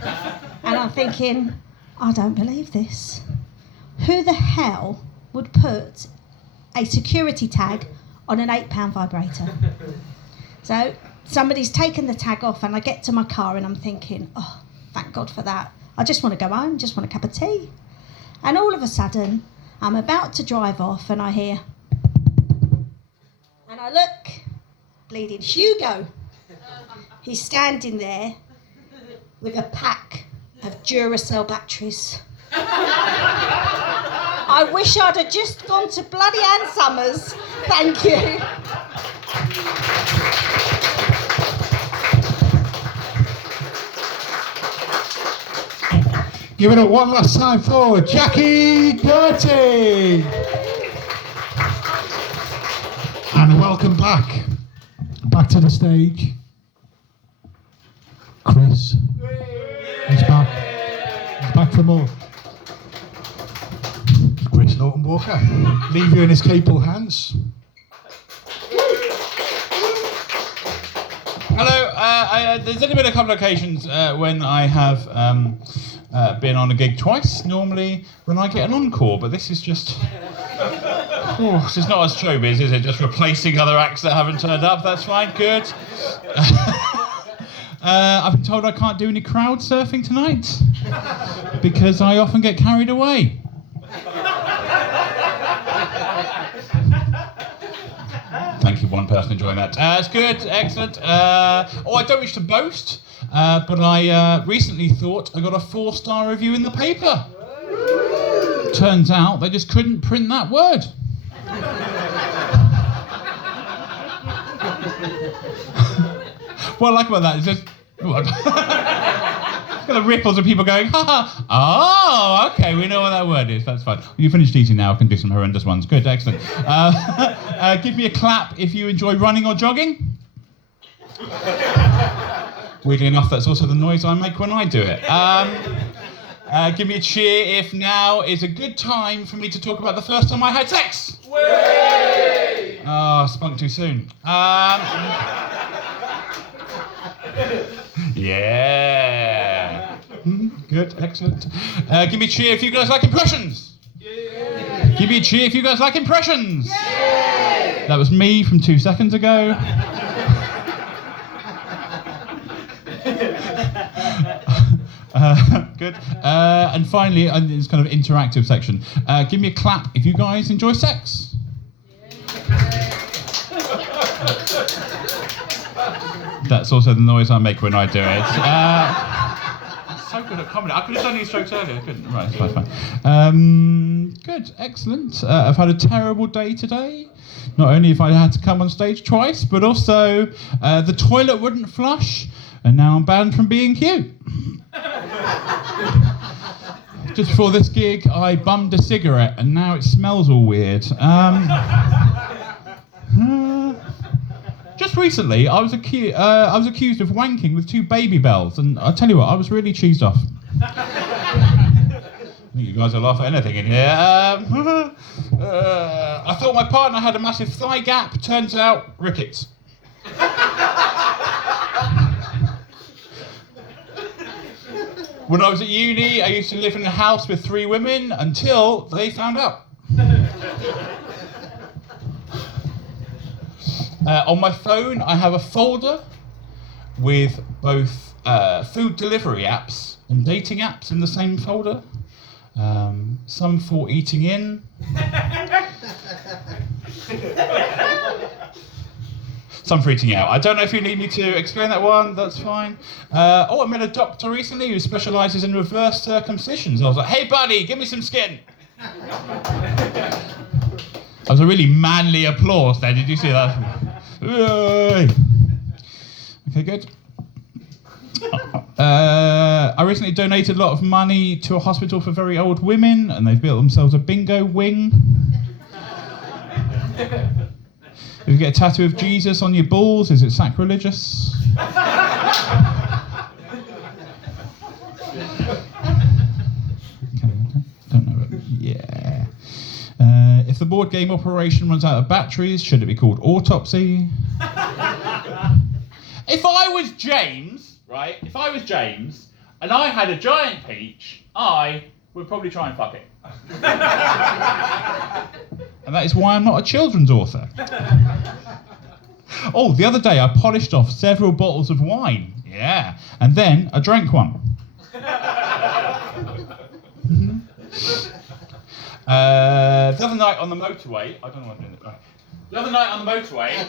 And I'm thinking, I don't believe this. Who the hell would put a security tag on an £8 vibrator? So somebody's taken the tag off and I get to my car and I'm thinking, oh, thank God for that. I just want to go home, just want a cup of tea. And all of a sudden, I'm about to drive off and I hear, and I look, bleeding Hugo. He's standing there with a pack of Duracell batteries. I wish I'd have just gone to bloody Ann Summers. Thank you. Give it up one last time for Jacqui Doherty. And welcome back to the stage. Chris. He's back. He's back for more. Chris Norton-Walker. Leave you in his capable hands. Hello. There's only been a couple of occasions when I have been on a gig twice. Normally when I get an encore, but this is just... this is not as showbiz, is it? Just replacing other acts that haven't turned up. That's fine. Good. I've been told I can't do any crowd surfing tonight because I often get carried away. Thank you, one person enjoying that. It's good, excellent. I don't wish to boast, but I recently thought I got a 4-star review in the paper. Turns out they just couldn't print that word. What I like about that is just... got the ripples of people going, ha ha, oh, okay, we know what that word is, that's fine. You finished eating now, I can do some horrendous ones. Good, excellent. Give me a clap if you enjoy running or jogging. Weirdly enough, that's also the noise I make when I do it. Give me a cheer if now is a good time for me to talk about the first time I had sex. Spunk too soon. Yeah. Good, excellent. Give me a cheer if you guys like impressions. Yeah. Give me a cheer if you guys like impressions. Yeah. That was me from 2 seconds ago. Good. And finally, this kind of interactive section. Give me a clap if you guys enjoy sex. That's also the noise I make when I do it. So good at comedy. I could have done these jokes earlier. I couldn't. Right, it's fine. Good, excellent. I've had a terrible day today. Not only have I had to come on stage twice, but also the toilet wouldn't flush, and now I'm banned from being cute. Just before this gig, I bummed a cigarette, and now it smells all weird. Just recently, I was accused of wanking with 2 baby bells, and I tell you what, I was really cheesed off. I think you guys will laugh at anything in here. I thought my partner had a massive thigh gap. Turns out, rickets. When I was at uni, I used to live in a house with 3 women until they found out. On my phone, I have a folder with both food delivery apps and dating apps in the same folder. Some for eating in. Some for eating out. I don't know if you need me to explain that one, that's fine. I met a doctor recently who specialises in reverse circumcisions. I was like, hey buddy, give me some skin. That was a really manly applause there, did you see that? Okay, good. I recently donated a lot of money to a hospital for very old women, and they've built themselves a bingo wing. If you get a tattoo of Jesus on your balls, is it sacrilegious? If the board game operation runs out of batteries, should it be called autopsy? If I was James, right? If I was James and I had a giant peach, I would probably try and fuck it. And that is why I'm not a children's author. Oh, the other day I polished off several bottles of wine. Yeah. And then I drank one. The other night on the motorway, I don't know what I'm doing. Right. The other night on the motorway.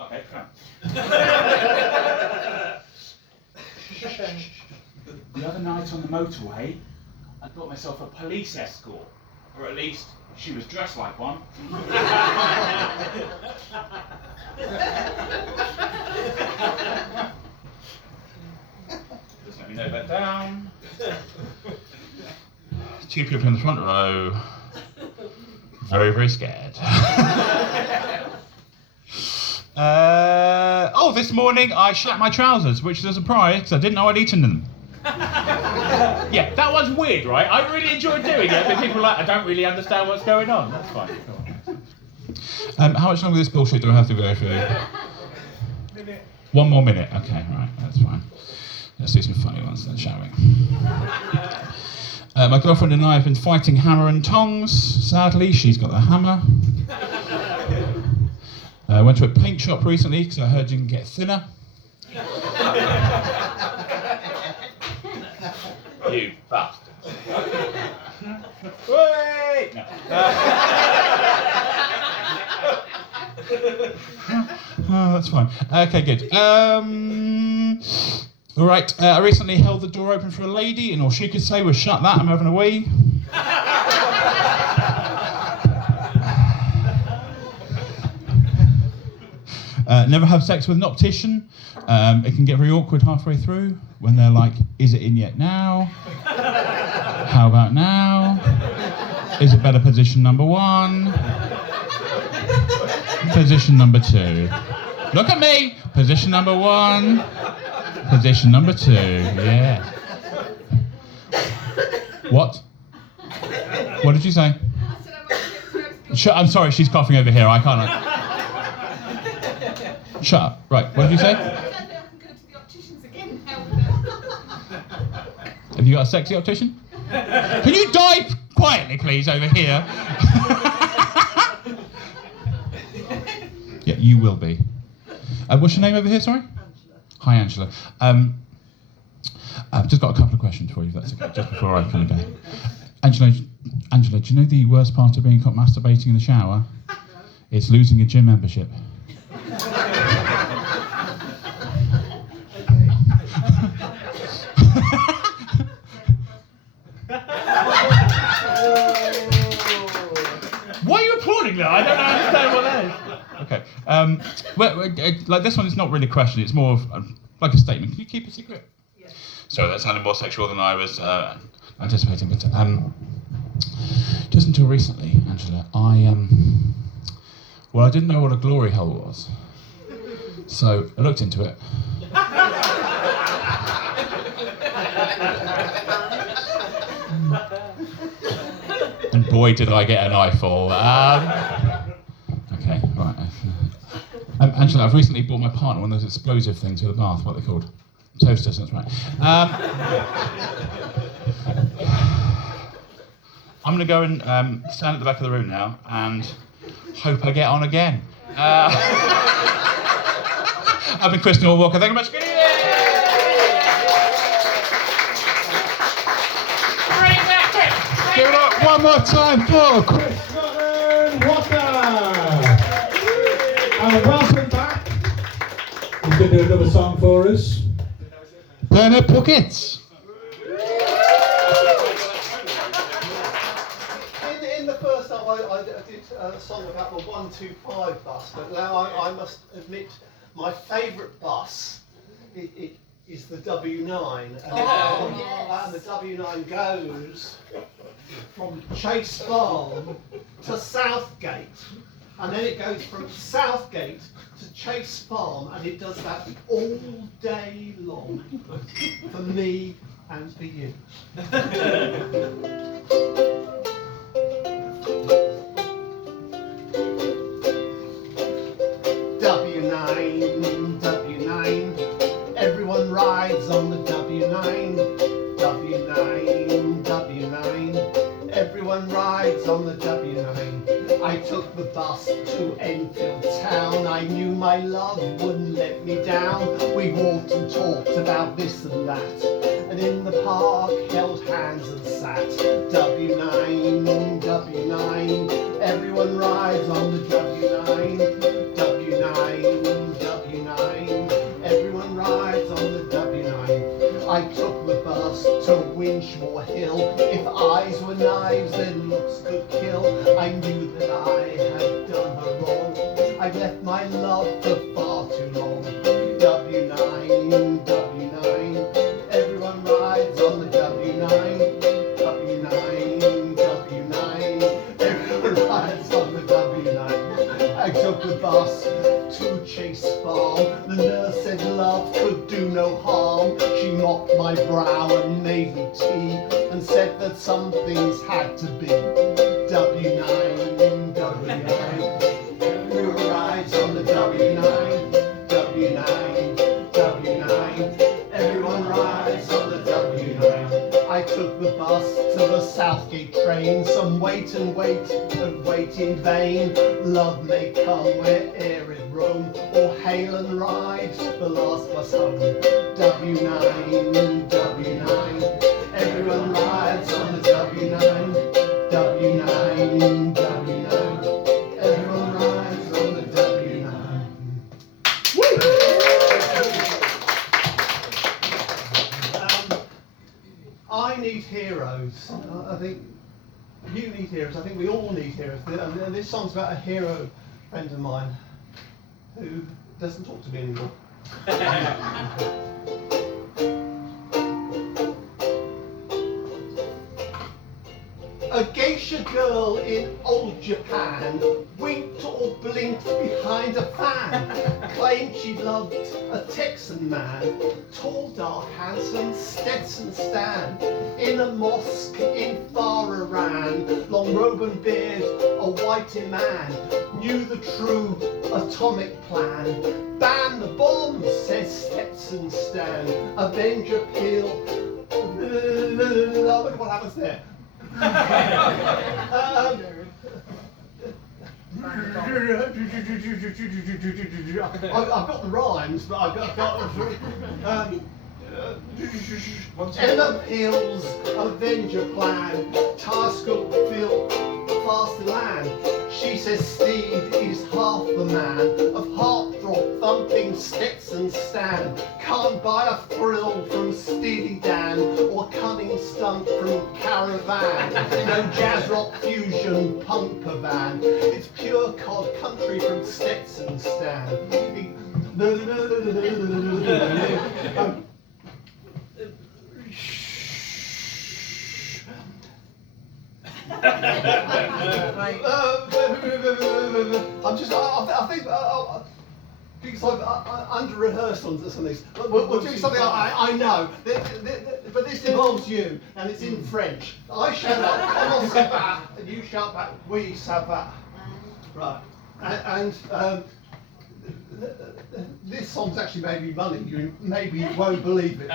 Okay, fine. The other night on the motorway, I got myself a police escort, or at least she was dressed like one. Just let me note that down. 2 people in the front row, very, very scared. Oh, this morning I shat my trousers, which is a surprise because I didn't know I'd eaten them. Yeah, that was weird, right? I really enjoyed doing it, but people are like, I don't really understand what's going on. That's fine. How much longer this bullshit do I have to go through? Minute. 1 more minute. Okay, right, that's fine. Let's do some funny ones then, shall we? My girlfriend and I have been fighting hammer and tongs. Sadly, she's got the hammer. I went to a paint shop recently because I heard you can get thinner. You bastard. Wait! No. Oh, that's fine. Okay, good. All right, I recently held the door open for a lady, and all she could say was, "Shut that, I'm having a wee." Never have sex with an optician. It can get very awkward halfway through when they're like, "Is it in yet now? How about now? Is it better position number 1? Position number 2. Look at me! Position number 1. Position number 2, yeah. What? What did you say? I'm sorry, she's coughing over here, I can't. Shut up. Right, what did you say? Have you got a sexy optician? Can you die quietly, please, over here? Yeah, you will be. What's your name over here, sorry? Hi, Angela. I've just got a couple of questions for you, if that's okay, just before I come again. Angela, do you know the worst part of being caught masturbating in the shower? It's losing your gym membership. Why are you applauding that? I don't understand what that is. Okay. Like this one is not really a question, it's more of like a statement. Can you keep a secret? Yeah. Sorry, that sounded more sexual than I was anticipating, but just until recently, Angela, I didn't know what a glory hole was. So I looked into it. And boy, did I get an eyeful. Okay, right. Angela, I've recently bought my partner one of those explosive things with a bath, what are they called? Toasters, that's right. I'm going to go and stand at the back of the room now and hope I get on again. I've been Chris Norton-Walker, thank you very much. Good evening! Give it up one more time for Chris Norton-Walker! And welcome back. He's going to do another song for us. Puckett. In the first half, I did a song about the 125 bus, but now I must admit my favourite bus is the W9. And the W9 goes from Chase Farm to Southgate. And then it goes from Southgate to Chase Farm, and it does that all day long for me and for you. on the W9. I took the bus to Enfield town. I knew my love wouldn't let me down. We walked and talked about this and that, and in the park held hands and sat. W9, W9, everyone rides on the W9. W9, W9, everyone rides on the W9. I took the bus to Winchmore Hill. If eyes were knives, then looks could kill. I knew that I had done her wrong. I'd left my love for far too long. W9, W9, everyone rides on the W9. W9, W9, everyone rides on the W9. I took the bus to Chase Farm. The nurse said love could do no harm. She mopped my brow and made me tea, and said that some things had to be. W9, W9, everyone rides on the W9. W9, W9, everyone rides on the W9. I took the bus to the Southgate train. Some wait and wait and wait in vain. Love may come where'er it roam, or hail and ride the last bus home. W9, W9, everyone rides on the W9. W9, W9, everyone rides on the W9. I need heroes. I think you need heroes. I think we all need heroes. And this song's about a hero friend of mine who doesn't talk to me anymore. A geisha girl in old Japan winked or blinked behind a fan, claimed she loved a Texan man, tall, dark, handsome Stetson Stan, in a mosque in far Iran, long robe and beard, a white man, knew the true atomic plan. Ban the bombs, says Stetson Stan, Avenger Peel. Look what happens there. I've got the rhymes, but I've got Emma Peel's Avenger plan, Tarscope feel fast land. She says Steve is half the man of heartthrob thumping Stetson Stan. Can't buy a thrill from Steely Dan or cunning stunt from Caravan. No jazz rock fusion punk van. It's pure cod country from Stetson Stan. I think because I've under-rehearsed on some of these. We'll do something I know, but this involves you, and it's in French. I shout out, comment ça va, and you shout back, oui, ça va. Right, and this song's actually made me money. You maybe won't believe it.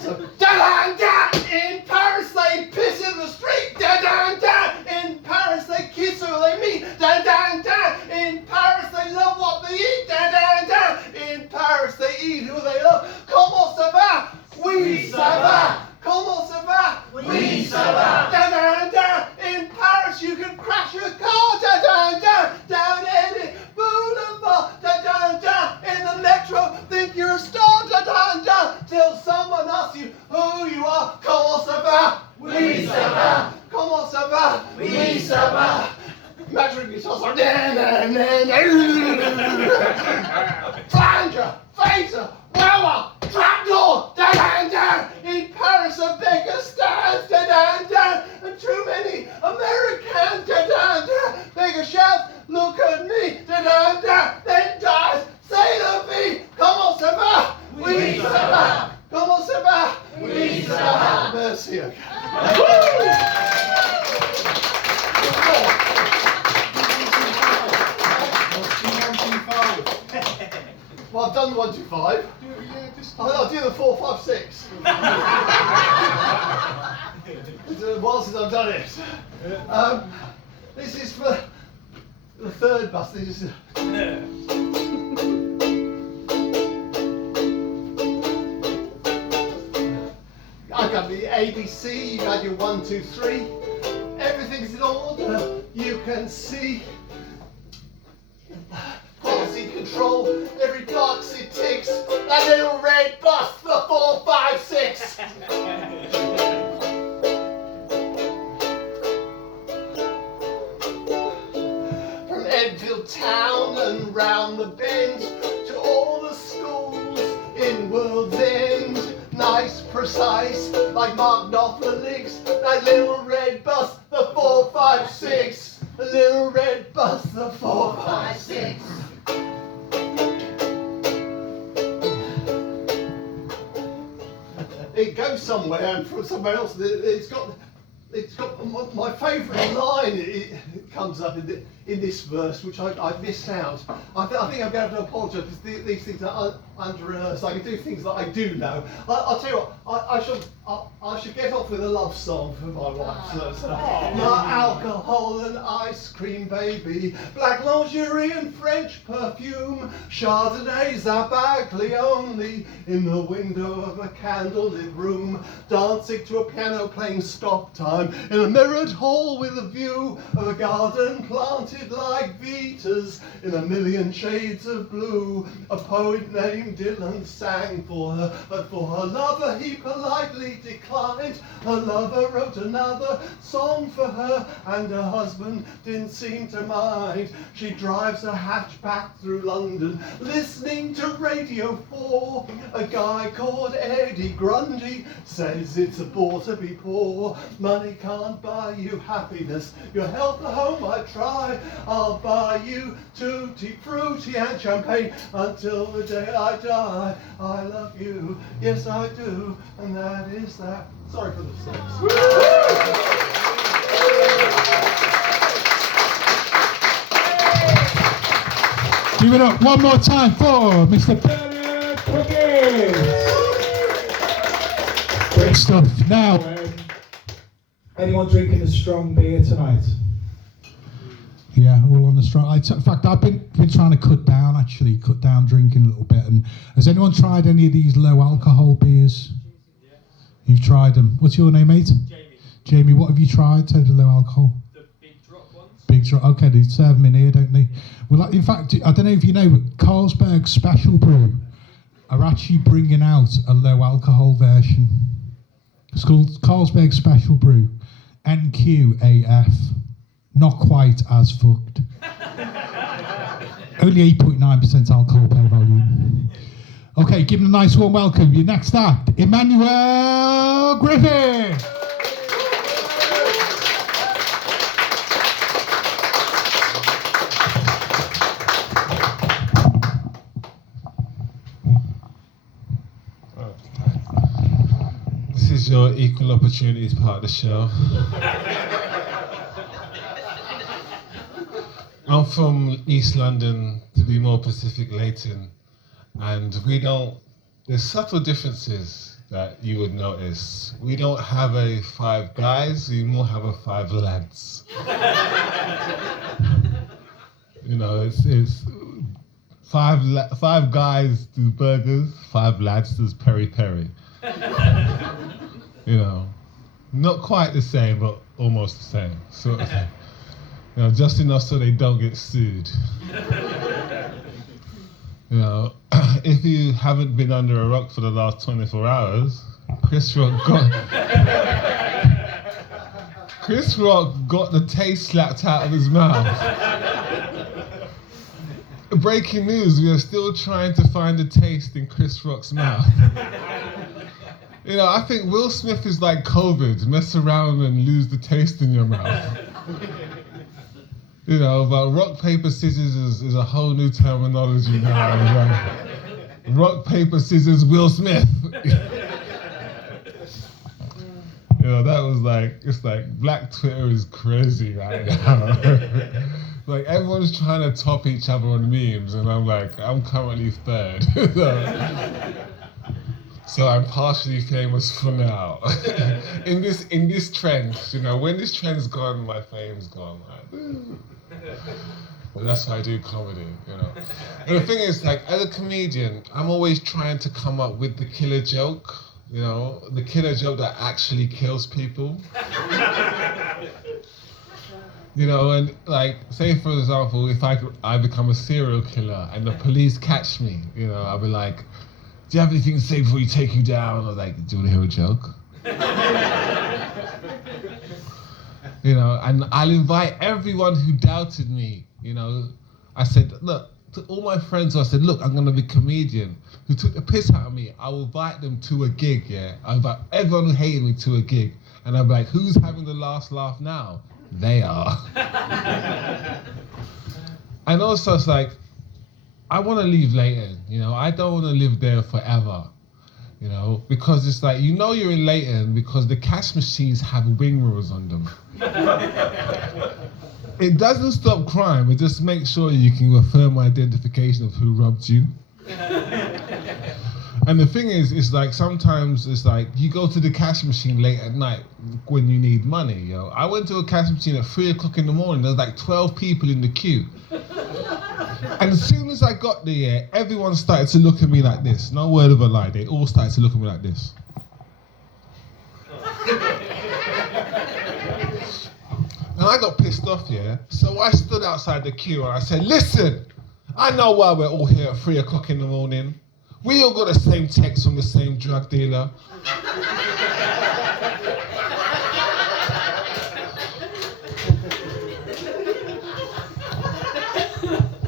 So, da-da-da! In Paris they piss in the street. Da-da-da! In Paris they kiss who they meet. Da-da-da! In Paris they love what they eat. Da-da-da! In Paris they eat who they love. Comment ça va? Oui, ça va. Comment ça va? Oui, ça va. Da-da-da! In Paris you can crash your car. Da-da-da! Down any boulevard. Da-da-da! In the metro think you're a star. Da-da-da! Till someone asks you who you are. Comment ça va? Oui, ça va. Comment ça va? Oui, ça va. Imagine guitars like flanger, phaser, wower, trapdoor, da-da-da. In Paris a beggar stands, da-da-da. And too many Americans, da-da-da. Beggar shouts, look at me, da-da-da. Then dies, say the vie, comment ça va? Oui, ça va. Comment ça va? Oui, ça va. Merci, okay. Well, I've done the 1, 2, 5. I'll do the 4, 5, 6. It's a while since I've done it. This is for the third bus. This is. I got the ABC, you got your 1, 2, 3. Everything's in order, you can see. Quality control, every box it ticks. That little red bus, the 4, 5, 6. From Enfield town and round the bend to all the schools in World's End. Nice, precise, like Mark Knopfler licks. That little red bus, the 4, 5, 6. The little red bus, the 4, 5, 6. It goes somewhere and from somewhere else. It's got my favourite line. It comes up in this verse, which I missed out. I think I'm going to apologise because these things are under rehearsed. I can do things that I do know. I'll tell you what. I should get off with a love song for my wife. So, my alcohol and ice cream baby, black lingerie and French perfume, Chardonnays are only in the window of a candlelit room, dancing to a piano playing stop time in a mirrored hall with a view of a garden planted like Vitas in a million shades of blue. A poet named Dylan sang for her, but for her lover he politely declined. Her lover wrote another song for her, and her husband didn't seem to mind. She drives a hatchback through London, listening to Radio 4. A guy called Eddie Grundy says it's a bore to be poor. Money can't buy you happiness, your health at home I try. I'll buy you tutti frutti and champagne until the day I die. I love you, yes I do, and that is that. Sorry for the songs. Give it up one more time for Mr. Puckett. Great stuff. Now, anyone drinking a strong beer tonight? Yeah, all on the strong. In fact, I've been trying to cut down drinking a little bit. And has anyone tried any of these low alcohol beers? You've tried them. What's your name, mate? Jamie. Jamie, what have you tried? The low alcohol. The big drop ones. Big drop. Okay, they serve them in here, don't they? Well, in fact, I don't know if you know, but Carlsberg Special Brew are actually bringing out a low alcohol version. It's called Carlsberg Special Brew, NQAF. Not quite as fucked. Only 8.9% alcohol per volume. Okay, give them a nice warm welcome. Your next act, Emmanuel Griffith. This is your equal opportunities part of the show. I'm from East London, to be more Pacific Leighton, and there's subtle differences that you would notice. We don't have a 5 guys, we more have a 5 lads. You know, it's 5 guys do burgers, 5 lads does peri-peri. You know, not quite the same, but almost the same, sort of thing. You know, just enough so they don't get sued. You know, if you haven't been under a rock for the last 24 hours, Chris Rock got the taste slapped out of his mouth. Breaking news, we are still trying to find the taste in Chris Rock's mouth. You know, I think Will Smith is like COVID, mess around and lose the taste in your mouth. You know, but rock, paper, scissors is a whole new terminology now. Rock, paper, scissors, Will Smith. You know, that was like, it's like Black Twitter is crazy right now. Like everyone's trying to top each other on memes, and I'm like, I'm currently third. So I'm partially famous for now. in this trend, you know, when this trend's gone, my fame's gone. But that's why I do comedy, you know. And the thing is, like, as a comedian, I'm always trying to come up with the killer joke, you know, the killer joke that actually kills people. You know, and like, say for example, if I become a serial killer and the police catch me, you know, I'll be like, do you have anything to say before we take you down? Or like, do you want to hear a joke? You know, and I'll invite everyone who doubted me, you know. I said, look, to all my friends, I said, look, I'm going to be a comedian. Who took the piss out of me, I will invite them to a gig, yeah? I'll invite everyone who hated me to a gig. And I'll be like, who's having the last laugh now? They are. And also, it's like, I want to leave Leighton, you know. I don't want to live there forever, you know, because it's like, you know you're in Leighton because the cash machines have wing mirrors on them. It doesn't stop crime, it just makes sure you can affirm identification of who robbed you. And the thing is, it's like, sometimes it's like, you go to the cash machine late at night when you need money, yo. I went to a cash machine at 3 o'clock in the morning, there's like 12 people in the queue. And as soon as I got there, everyone started to look at me like this. No word of a lie, they all started to look at me like this. And I got pissed off, yeah? So I stood outside the queue and I said, listen, I know why we're all here at 3 o'clock in the morning. We all got the same text from the same drug dealer.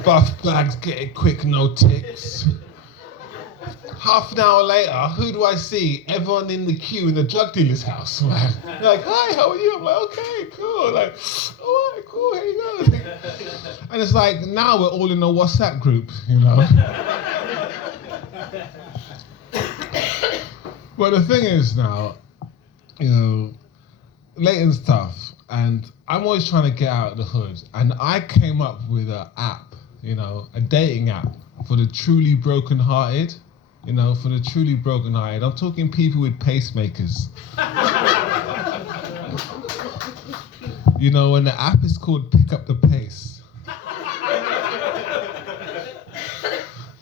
Buff bags getting quick, no ticks. Half an hour later, who do I see? Everyone in the queue in the drug dealer's house, man. They're like, hi, how are you? I'm like, okay, cool. Like, all right, cool, here you go. And it's like, now we're all in a WhatsApp group, you know? But the thing is now, you know, Leighton's tough, and I'm always trying to get out of the hood. And I came up with an app, you know, a dating app for the truly broken-hearted. You know, for the truly broken-hearted. I'm talking people with pacemakers. You know, and the app is called Pick Up the Pace.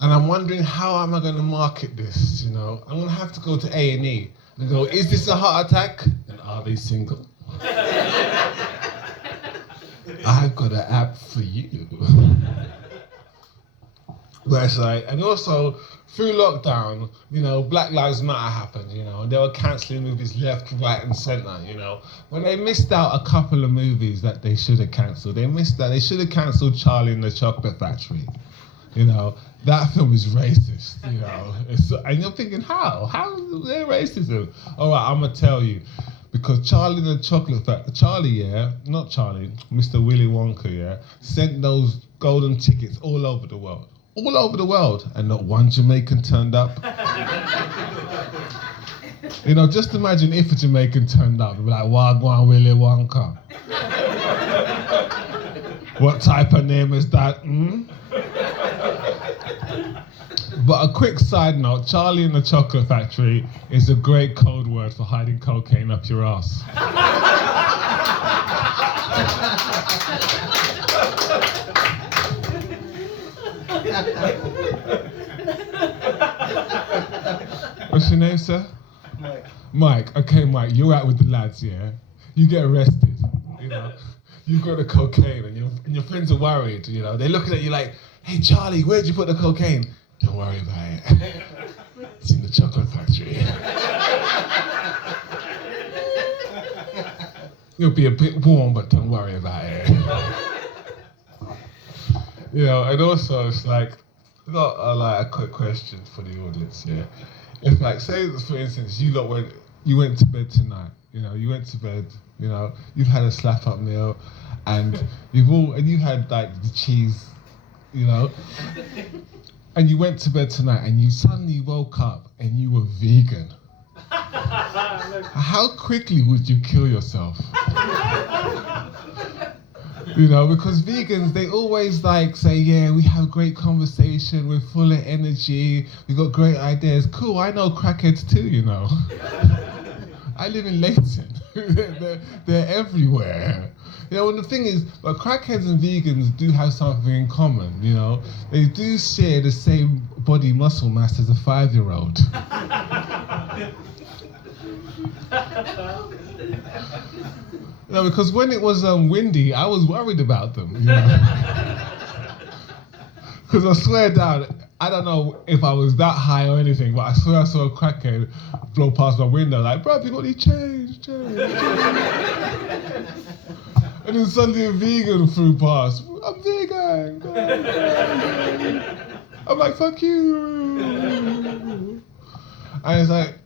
And I'm wondering, how am I going to market this, you know? I'm going to have to go to A&E and go, is this a heart attack? And are they single? I've got an app for you. But it's like, and also, through lockdown, you know, Black Lives Matter happened, you know, and they were cancelling movies left, right, and centre, you know. But they missed out a couple of movies that they should have cancelled. They missed out. They should have cancelled Charlie and the Chocolate Factory. You know, that film is racist, you know. And you're thinking, how? How is there racism? All right, I'm going to tell you. Because Charlie and the Chocolate Factory, Charlie, yeah, not Charlie, Mr. Willy Wonka, yeah, sent those golden tickets all over the world. All over the world, and not one Jamaican turned up. You know, just imagine if a Jamaican turned up, they'd be like, Wagwan Willy Wonka. What type of name is that? But a quick side note, Charlie and the Chocolate Factory is a great code word for hiding cocaine up your ass. What's your name, sir? Mike. Mike. Okay, Mike, you're out with the lads, yeah? You get arrested, you know? You got the cocaine and your friends are worried, you know? They're looking at you like, hey, Charlie, where'd you put the cocaine? Don't worry about it. It's in the Chocolate Factory. You'll be a bit warm, but don't worry about it. You know, and also it's like, I've got a quick question for the audience here. If, like, say for instance, you went to bed tonight, you know, you went to bed, you know, you've had a slap-up meal, and you had like the cheese, you know, and you went to bed tonight, and you suddenly woke up and you were vegan. How quickly would you kill yourself? You know, because vegans, they always like say, yeah, we have great conversation, we're full of energy, we got great ideas. Cool, I know crackheads too, you know. I live in Leighton. they're everywhere. You know, and the thing is, but crackheads and vegans do have something in common, you know. They do share the same body muscle mass as a 5-year-old. No, because when it was windy, I was worried about them, you know. Because I swear down, I don't know if I was that high or anything, but I swear I saw a crackhead blow past my window like, bruv, you got any change. And then suddenly a vegan flew past. I'm vegan. I'm like, fuck you. And it's like,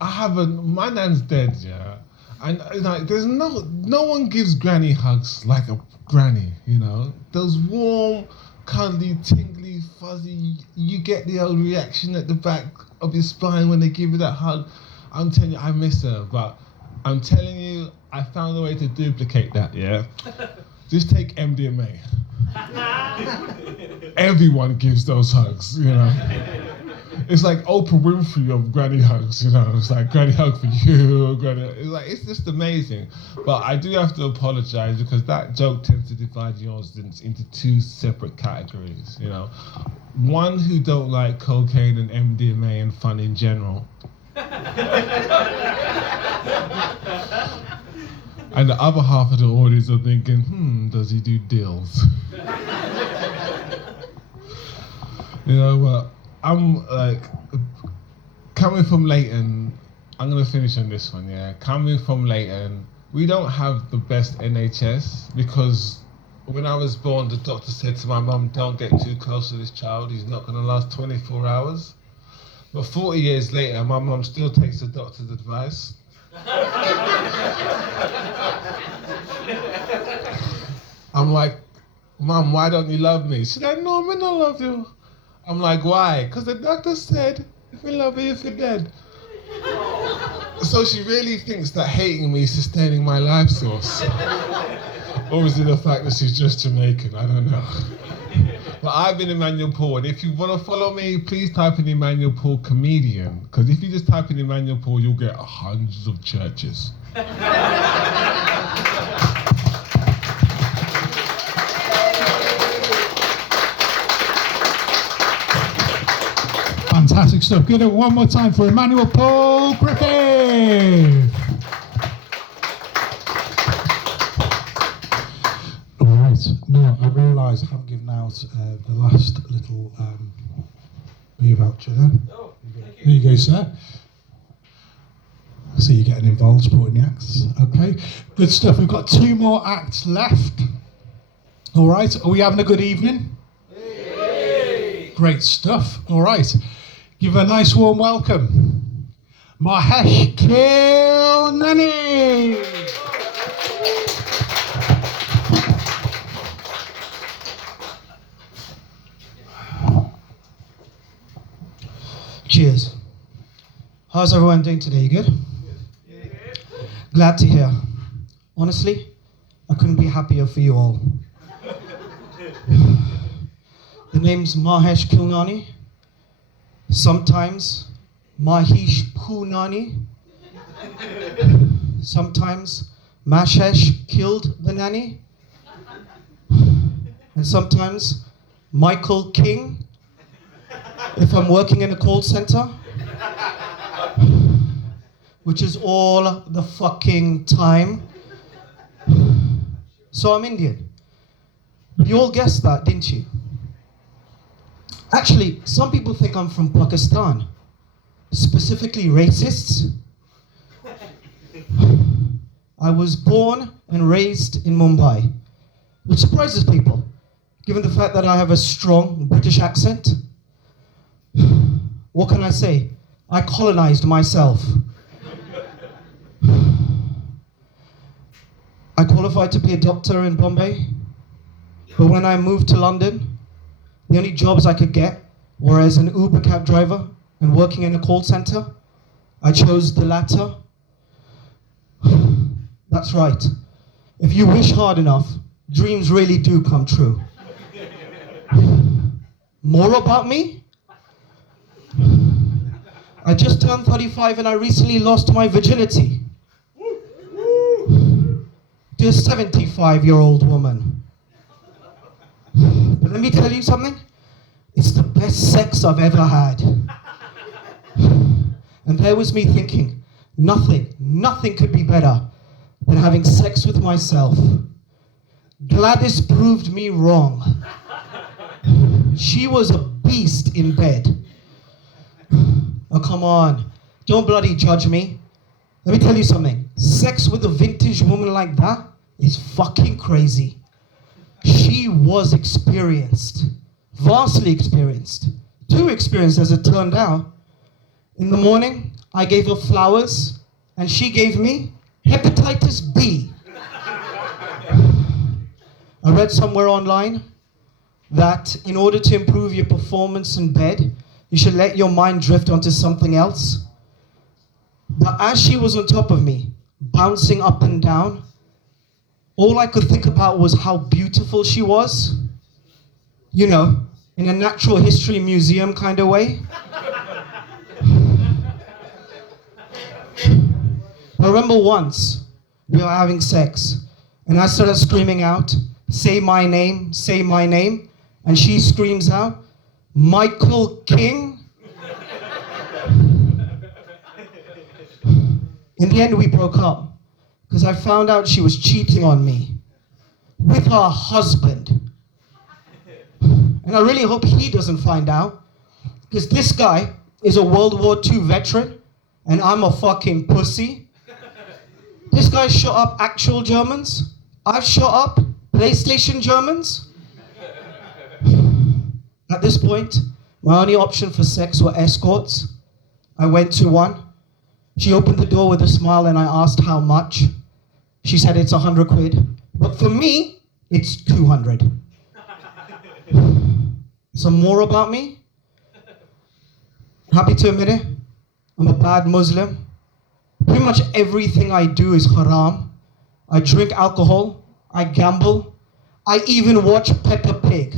my nan's dead, yeah. And like, there's no one gives granny hugs like a granny, you know. Those warm, cuddly, tingly, fuzzy, you get the old reaction at the back of your spine when they give you that hug. I'm telling you, I miss her, but I'm telling you, I found a way to duplicate that, yeah? Just take MDMA. Everyone gives those hugs, you know? It's like Oprah Winfrey of granny hugs, you know? It's like granny hug for you, granny. It's just amazing. But I do have to apologize because that joke tends to divide yours into two separate categories, you know? One who don't like cocaine and MDMA and fun in general. And the other half of the audience are thinking, does he do deals? You know, but I'm like, coming from Leighton, I'm gonna finish on this one, yeah. Coming from Leighton, we don't have the best NHS because when I was born, the doctor said to my mum, don't get too close to this child, he's not gonna last 24 hours. But 40 years later, my mum still takes the doctor's advice. I'm like, Mum, why don't you love me? She's like, no, I don't love you. I'm like, why? Because the doctor said, if you love me, if you're dead. So she really thinks that hating me is sustaining my life source. Or is it the fact that she's just Jamaican? I don't know. But I've been Emmanuel Paul, and if you want to follow me, please type in Emmanuel Paul comedian. Because if you just type in Emmanuel Paul, you'll get hundreds of churches. Fantastic stuff. Give it one more time for Emmanuel Paul Griffith. All right. Now, I realise I haven't given out the last little beer voucher there. Oh, thank you. There you go, sir. I see you getting involved, supporting the acts. Okay, good stuff. We've got 2 more acts left. All right. Are we having a good evening? Yay. Great stuff. All right. Give a nice warm welcome. Mahesh Khilnani. Cheers. How's everyone doing today? You good? Glad to hear. Honestly, I couldn't be happier for you all. The name's Mahesh Khilnani. Sometimes Mahesh Khilnani. Sometimes Mahesh killed the nanny. And sometimes Michael King if I'm working in a call center, which is all the fucking time. So I'm Indian. You all guessed that, didn't you? Actually, some people think I'm from Pakistan, specifically racists. I was born and raised in Mumbai, which surprises people, given the fact that I have a strong British accent. What can I say? I colonized myself. I qualified to be a doctor in Bombay, but when I moved to London, the only jobs I could get were as an Uber cab driver and working in a call center. I chose the latter. That's right. If you wish hard enough, dreams really do come true. More about me? I just turned 35 and I recently lost my virginity to a 75-year-old woman. But let me tell you something. It's the best sex I've ever had. And there was me thinking, nothing could be better than having sex with myself. Gladys proved me wrong. She was a beast in bed. Oh, come on. Don't bloody judge me. Let me tell you something. Sex with a vintage woman like that is fucking crazy. She was experienced. Vastly experienced. Too experienced as it turned out. In the morning, I gave her flowers, and she gave me hepatitis B. I read somewhere online that in order to improve your performance in bed, you should let your mind drift onto something else. But as she was on top of me, bouncing up and down, all I could think about was how beautiful she was. You know, in a natural history museum kind of way. I remember once we were having sex and I started screaming out, say my name, and she screams out, Michael King? In the end we broke up because I found out she was cheating on me with her husband. And I really hope he doesn't find out because this guy is a World War II veteran and I'm a fucking pussy. This guy shot up actual Germans. I've shot up PlayStation Germans. At this point, my only option for sex were escorts. I went to one. She opened the door with a smile and I asked how much. She said it's 100 quid. But for me, it's 200. Some more about me? Happy to admit it, I'm a bad Muslim. Pretty much everything I do is haram. I drink alcohol, I gamble, I even watch Peppa Pig.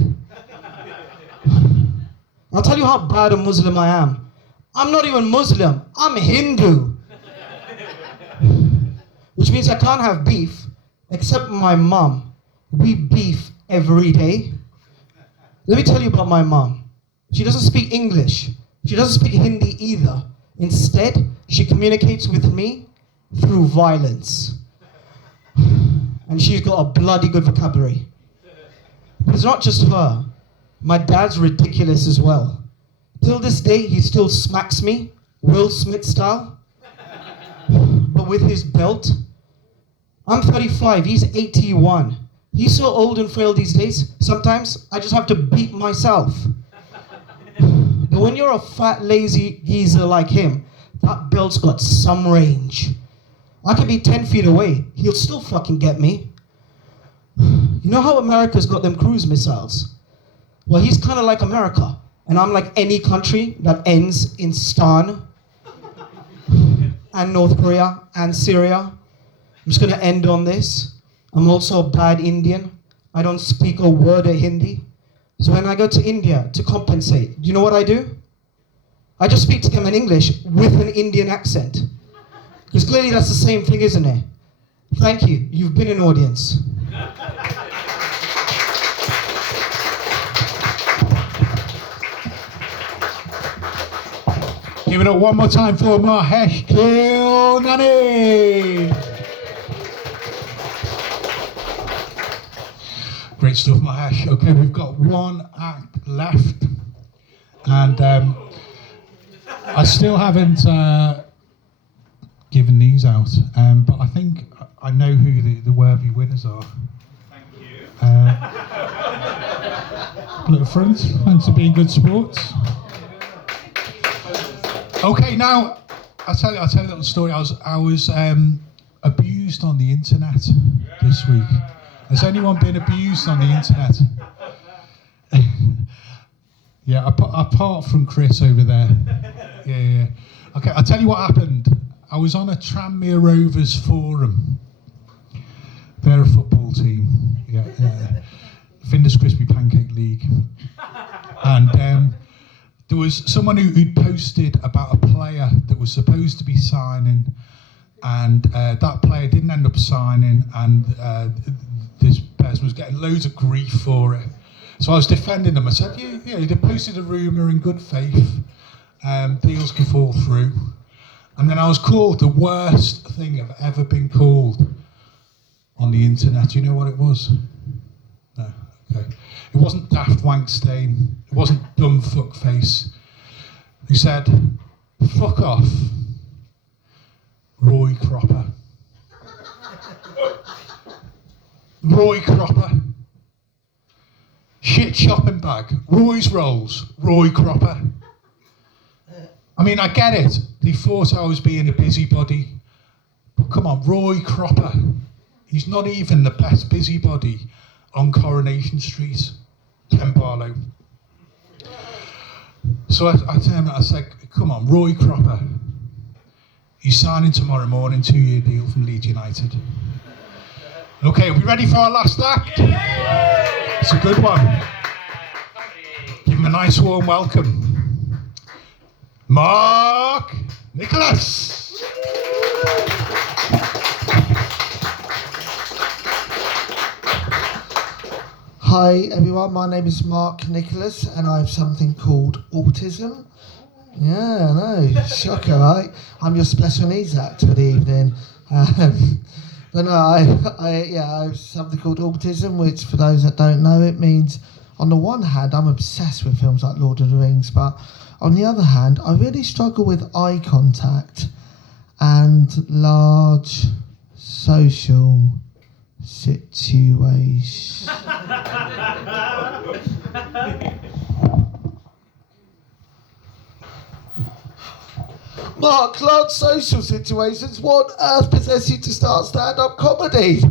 I'll tell you how bad a Muslim I am. I'm not even Muslim, I'm Hindu. Which means I can't have beef, except my mum. We beef every day. Let me tell you about my mum. She doesn't speak English. She doesn't speak Hindi either. Instead, she communicates with me through violence. And she's got a bloody good vocabulary. But it's not just her. My dad's ridiculous as well. Till this day, he still smacks me, Will Smith style, but with his belt. I'm 35, he's 81. He's so old and frail these days, sometimes I just have to beat myself. But when you're a fat, lazy geezer like him, that belt's got some range. I could be 10 feet away, he'll still fucking get me. You know how America's got them cruise missiles? Well, he's kind of like America, and I'm like any country that ends in Stan, and North Korea, and Syria. I'm just gonna end on this. I'm also a bad Indian. I don't speak a word of Hindi. So when I go to India to compensate, do you know what I do? I just speak to them in English with an Indian accent. Because clearly that's the same thing, isn't it? Thank you, you've been an audience. Give it up one more time for Mahesh Khilnani. Great stuff, Mahesh. Okay, we've got one act left, and I still haven't given these out, but I think I know who the worthy winners are. Thank you. Look at front, thanks for being good sports. Okay, now I'll tell you a little story. I was abused on the internet this week. Has anyone been abused on the internet? Yeah, apart from Chris over there. Yeah. Okay, I'll tell you what happened. I was on a Tranmere Rovers forum. They're a football team. Yeah. Finders Crispy Pancake League. And there was someone who'd posted about a player that was supposed to be signing, and that player didn't end up signing, and this person was getting loads of grief for it. So I was defending them. I said, yeah, they posted a rumour in good faith. Deals can fall through. And then I was called the worst thing I've ever been called on the internet. Do you know what it was? No, okay. It wasn't Daft Wankstain. It wasn't Dumb Fuckface. He said, fuck off, Roy Cropper. Roy Cropper. Shit shopping bag. Roy's rolls. Roy Cropper. I mean, I get it. They thought I was being a busybody. But come on, Roy Cropper. He's not even the best busybody on Coronation Street, Ken Barlow. So I turned him, I said, come on, Roy Cropper. He's signing tomorrow morning, 2-year deal from Leeds United. Okay, are we ready for our last act? It's a good one. Give him a nice warm welcome. Mark Nicholas. Hi everyone, my name is Mark Nicholas and I have something called autism. Yeah, I know, shocker, right? I'm your special needs act for the evening. But no, I have something called autism, which for those that don't know, it means on the one hand, I'm obsessed with films like Lord of the Rings, but on the other hand, I really struggle with eye contact and large social situations. Mark, large social situations, what on earth possessed you to start stand-up comedy?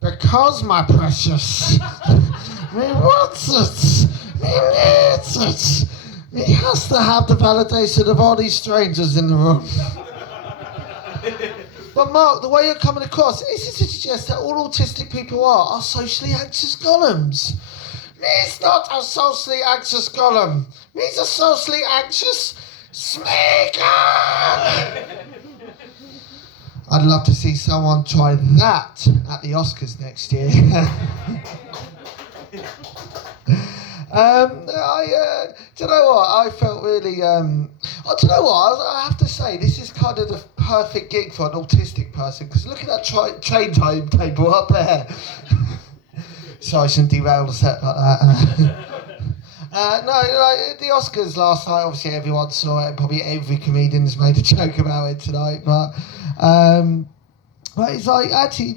Because, my precious, me wants it, me needs it. He has to have the validation of all these strangers in the room. But Mark, the way you're coming across is to suggest that all autistic people are socially anxious golems. Me's not a socially anxious golem. Me's a socially anxious speaker. I'd love to see someone try that at the Oscars next year. Do you know what? I felt really. Do you know what? I have to say, this is kind of the perfect gig for an autistic person, because look at that train timetable up there. Sorry, I shouldn't derail the set like that. The Oscars last night, obviously everyone saw it, and probably every comedian has made a joke about it tonight, but it's like, actually,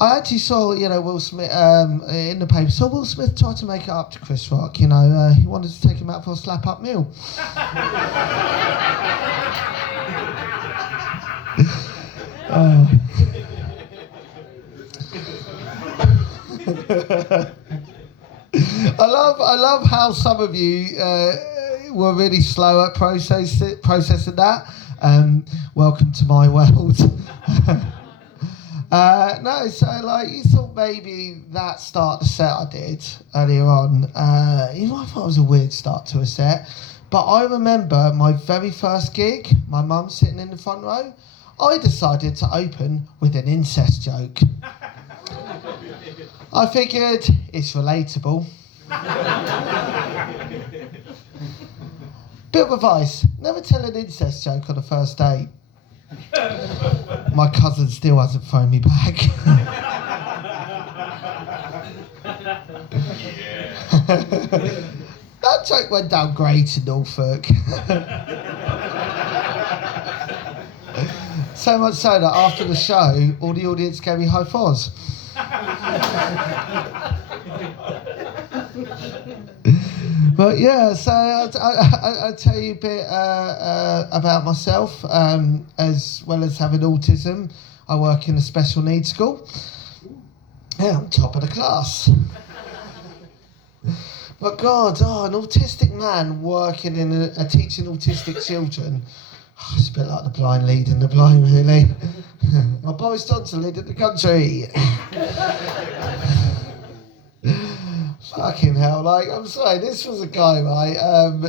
I actually saw, Will Smith in the paper. Saw Will Smith try to make it up to Chris Rock. He wanted to take him out for a slap-up meal. I love how some of you were really slow at processing that. Welcome to my world. You thought maybe that start the set I did earlier on, I thought it was a weird start to a set, but I remember my very first gig, my mum sitting in the front row, I decided to open with an incest joke. I figured it's relatable. Bit of advice, never tell an incest joke on a first date. My cousin still hasn't phoned me back. That joke went down great in Norfolk. So much so that after the show, all the audience gave me high fives. But yeah, so I'll tell you a bit about myself. As well as having autism, I work in a special needs school. Yeah, I'm top of the class. But God, an autistic man working in a teaching autistic children. It's a bit like the blind leading the blind, really. Well, Boris Johnson leading the country. Fucking hell, like, I'm sorry, this was a guy, right?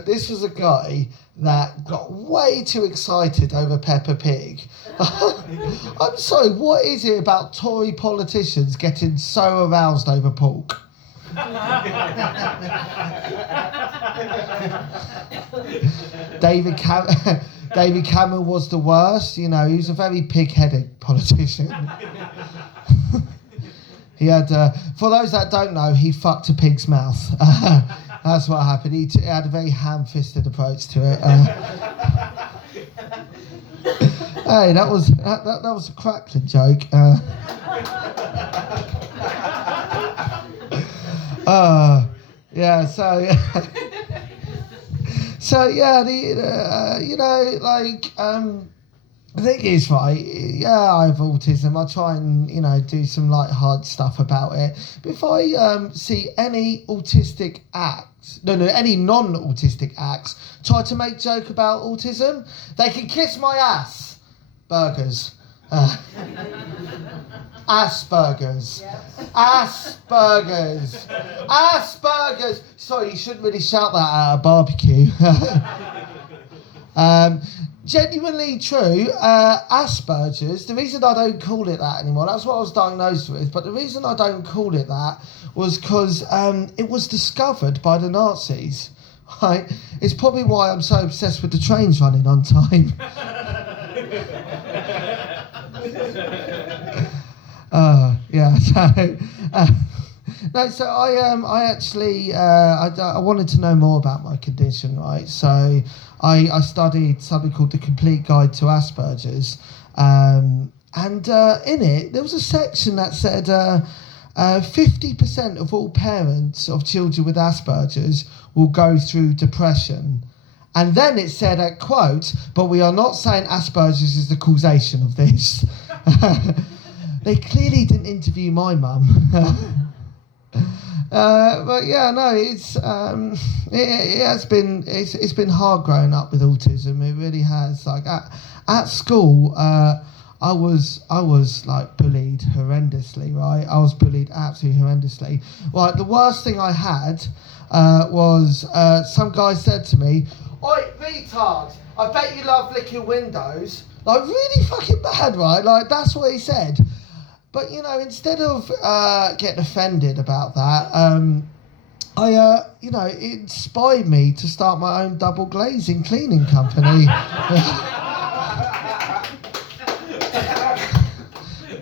This was a guy that got way too excited over Peppa Pig. I'm sorry, what is it about Tory politicians getting so aroused over pork? David Cameron was the worst, you know, he was a very pig-headed politician. He had, for those that don't know, he fucked a pig's mouth. That's what happened. He had a very ham-fisted approach to it. Hey, that was a crackling joke. Yeah, so so yeah, you know, like the thing is, right, yeah, I have autism. I try and, you know, do some light-hearted stuff about it. But if I see any autistic acts, any non-autistic acts try to make joke about autism, they can kiss my ass. Burgers. Asperger's. Asperger's. Asperger's. Sorry, you shouldn't really shout that at a barbecue. Genuinely true, Asperger's, the reason I don't call it that anymore, that's what I was diagnosed with, but the reason I don't call it that was because it was discovered by the Nazis, right? It's probably why I'm so obsessed with the trains running on time. Yeah, so... no, so I actually, I wanted to know more about my condition, right? So I studied something called The Complete Guide to Asperger's. And in it, there was a section that said 50% of all parents of children with Asperger's will go through depression. And then it said, quote, but we are not saying Asperger's is the causation of this. They clearly didn't interview my mum. But yeah, no, it's been hard growing up with autism. It really has. Like at school, I was like bullied horrendously. Right, I was bullied absolutely horrendously. Right, the worst thing I had was some guy said to me, "Oi, retard! I bet you love licking windows." Like really fucking bad, right? Like that's what he said. But, you know, instead of getting offended about that, you know, it inspired me to start my own double glazing cleaning company.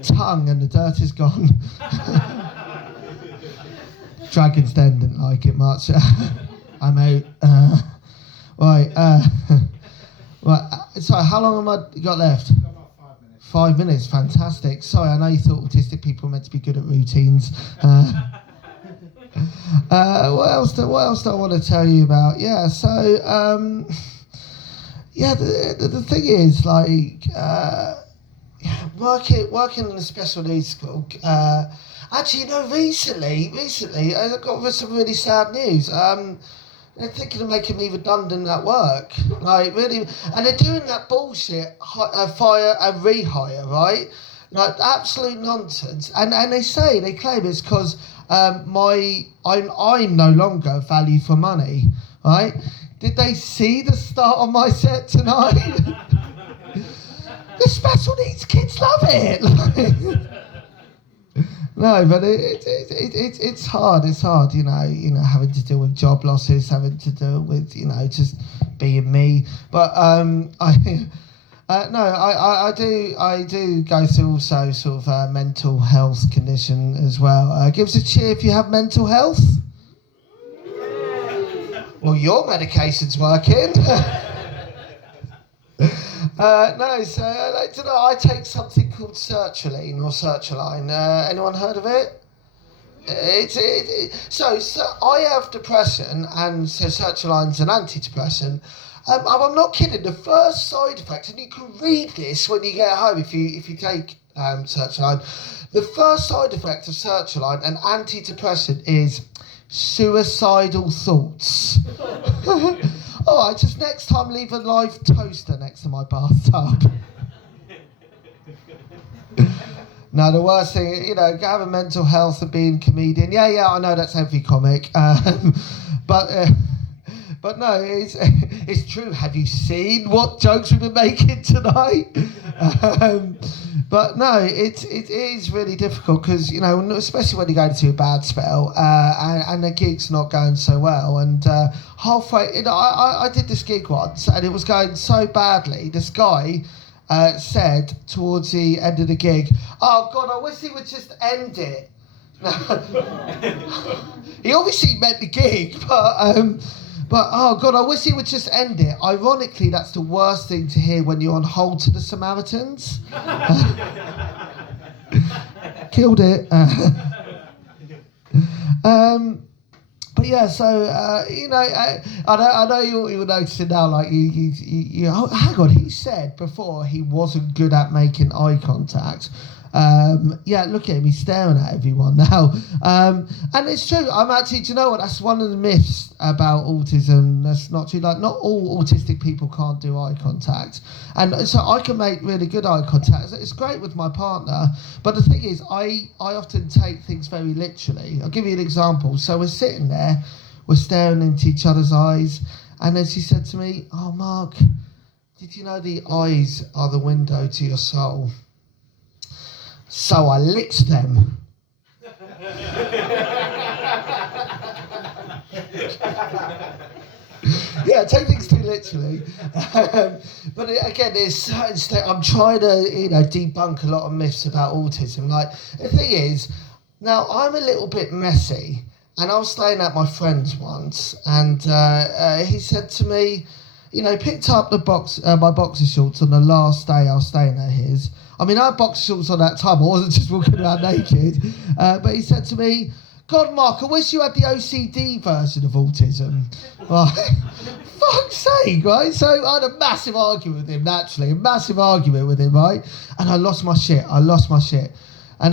Tongue and the dirt is gone. Dragon's Den didn't like it much. I'm out. Right. Right. Sorry, how long have I got left? 5 minutes, fantastic. Sorry, I know you thought autistic people were meant to be good at routines. What else do I want to tell you about? Yeah, so, yeah, the thing is, like, working in a special needs school, actually, you know, recently, I got some really sad news. They're thinking of making me redundant at work, like really, and they're doing that bullshit fire and rehire, right? Like absolute nonsense. And they claim it's because I'm no longer value for money, right? Did they see the start of my set tonight? The special needs kids love it. No, but it's hard. It's hard, you know, having to deal with job losses, having to deal with, you know, just being me. But I do go through also sort of a mental health condition as well. Give us a cheer if you have mental health. Well, your medication's working. No, so I don't know. I take something called sertraline or sertraline. Anyone heard of it? So I have depression, and so sertraline's an antidepressant. I'm not kidding. The first side effect, and you can read this when you get home if you take sertraline. The first side effect of sertraline, an antidepressant, is suicidal thoughts. All right, just next time leave a live toaster next to my bathtub. No, the worst thing, you know, having mental health and being a comedian. Yeah, I know that's every comic. But no, it's true. Have you seen what jokes we've been making tonight? But no, it is really difficult because, you know, especially when you're going through a bad spell and the gig's not going so well. And halfway, you know, I did this gig once and it was going so badly. This guy said towards the end of the gig, "Oh God, I wish he would just end it." He obviously meant the gig, but oh God, I wish he would just end it. Ironically, that's the worst thing to hear when you're on hold to the Samaritans. Killed it. But yeah, so you know, I know you're noticing now, like you. Oh, hang on, he said before he wasn't good at making eye contact. Yeah, look at him, he's staring at everyone now. And it's true, I'm actually, do you know what, that's one of the myths about autism. That's not true, like not all autistic people can't do eye contact. And so I can make really good eye contact. It's great with my partner, but the thing is, I often take things very literally. I'll give you an example. So we're sitting there, we're staring into each other's eyes, and then she said to me, "Oh Mark, did you know the eyes are the window to your soul? So I licked them." Yeah, take things too literally. But again, I'm trying to, you know, debunk a lot of myths about autism. Like, the thing is, now I'm a little bit messy, and I was staying at my friend's once, and he said to me, you know, picked up my boxer shorts on the last day I was staying at his. I mean, I had boxer shorts on that time. I wasn't just walking around naked. But he said to me, "God, Mark, I wish you had the OCD version of autism." Right? Fuck's sake, right? So I had a massive argument with him, naturally. Right? And I lost my shit. And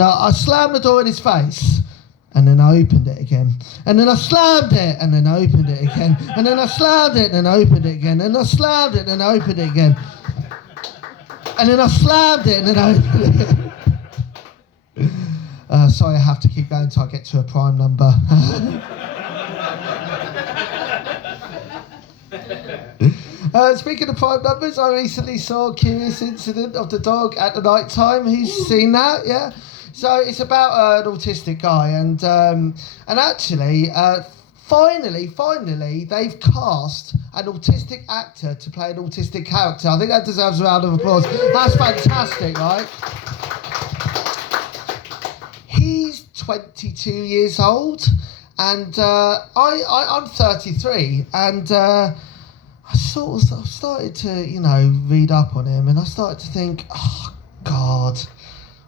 I slammed the door in his face. And then I opened it again. And then I slammed it, and then I opened it again. And then I slammed it, and then I opened it again. And I slammed it, and then I opened it again. And then I slammed it, and then I opened it. Sorry, I have to keep going until I get to a prime number. Speaking of prime numbers, I recently saw a curious incident of the dog at the night time. Who's seen that? Yeah. So it's about an autistic guy, and actually, finally, they've cast an autistic actor to play an autistic character. I think that deserves a round of applause. That's fantastic, right? He's 22 years old, and I'm 33, and I sort of started to, you know, read up on him, and I started to think, oh God,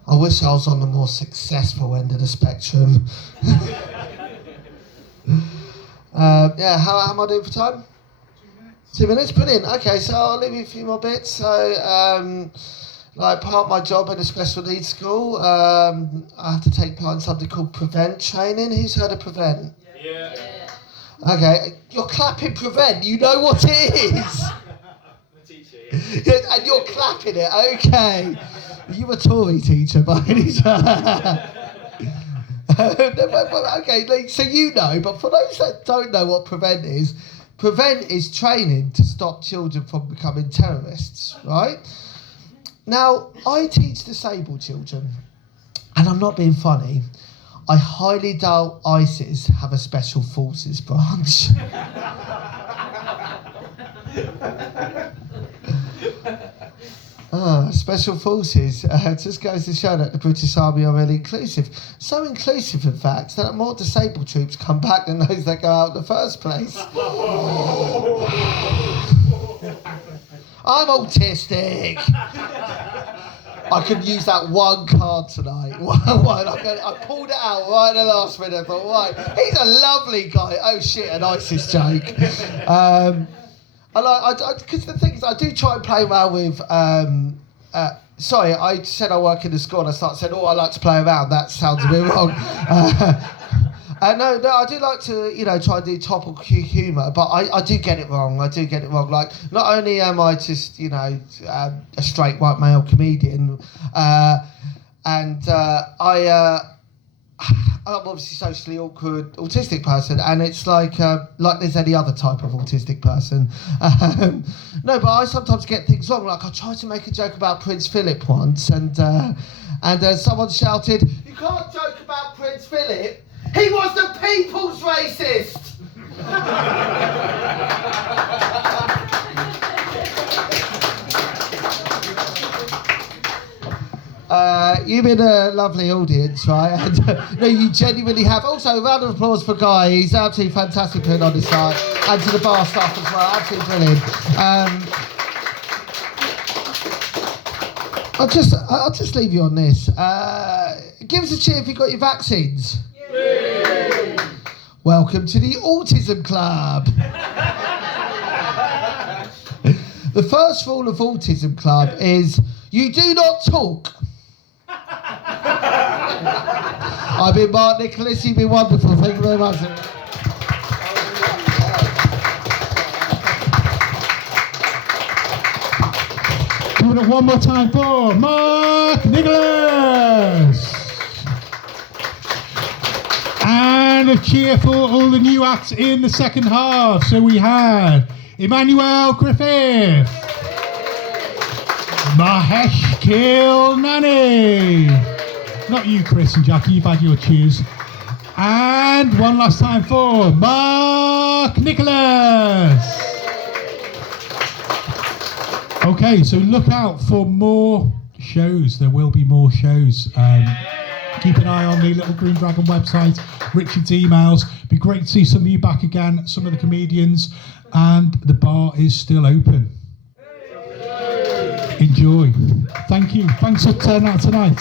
I wish I was on the more successful end of the spectrum. Yeah, how am I doing for time? 2 minutes, brilliant. Okay, so I'll leave you a few more bits. So, like part of my job in a special needs school, I have to take part in something called Prevent training. Who's heard of Prevent? Yeah. Okay, you're clapping Prevent. You know what it is. And you're clapping it. Okay. You a Tory teacher, by any chance? Okay, so you know, but for those that don't know what Prevent is training to stop children from becoming terrorists, right? Now, I teach disabled children, and I'm not being funny. I highly doubt ISIS have a special forces branch. Special forces just goes to show that the British Army are really inclusive. So inclusive, in fact, that more disabled troops come back than those that go out in the first place. I'm autistic. I could use that one card tonight. I pulled it out right at the last minute. I thought, right, he's a lovely guy. Oh shit, an ISIS joke. Because the thing is, I do try and play around with. Sorry, I said I work in the school, and I started saying, "Oh, I like to play around." That sounds a bit wrong. No, I do like to, try and do topical humour, but I do get it wrong. I do get it wrong. Like, not only am I just, a straight white male comedian, I'm obviously socially awkward autistic person, and it's like there's any other type of autistic person. No, but I sometimes get things wrong. Like I tried to make a joke about Prince Philip once, and someone shouted, "You can't joke about Prince Philip. He was the people's racist." You've been a lovely audience, right? And no, you genuinely have. Also, a round of applause for Guy. He's absolutely fantastic putting on his site, and to the bar staff as well. Absolutely brilliant. I'll just leave you on this. Give us a cheer if you got your vaccines. Yay. Welcome to the Autism Club. The first rule of Autism Club is you do not talk. I've been Mark Nicholas, you've been wonderful, thank you very much. Give it up one more time for Mark Nicholas. And a cheer for all the new acts in the second half. So we have Emmanuel, Griffith, Mahesh, Khilnani. Not you, Chris and Jacqui, you've had your cheers. And one last time for Mark Nicholas. Okay, so look out for more shows. There will be more shows. Keep an eye on the Little Green Dragon website, Richard's emails. Be great to see some of you back again, some of the comedians, and the bar is still open. Enjoy. Thank you. Thanks for turning out tonight.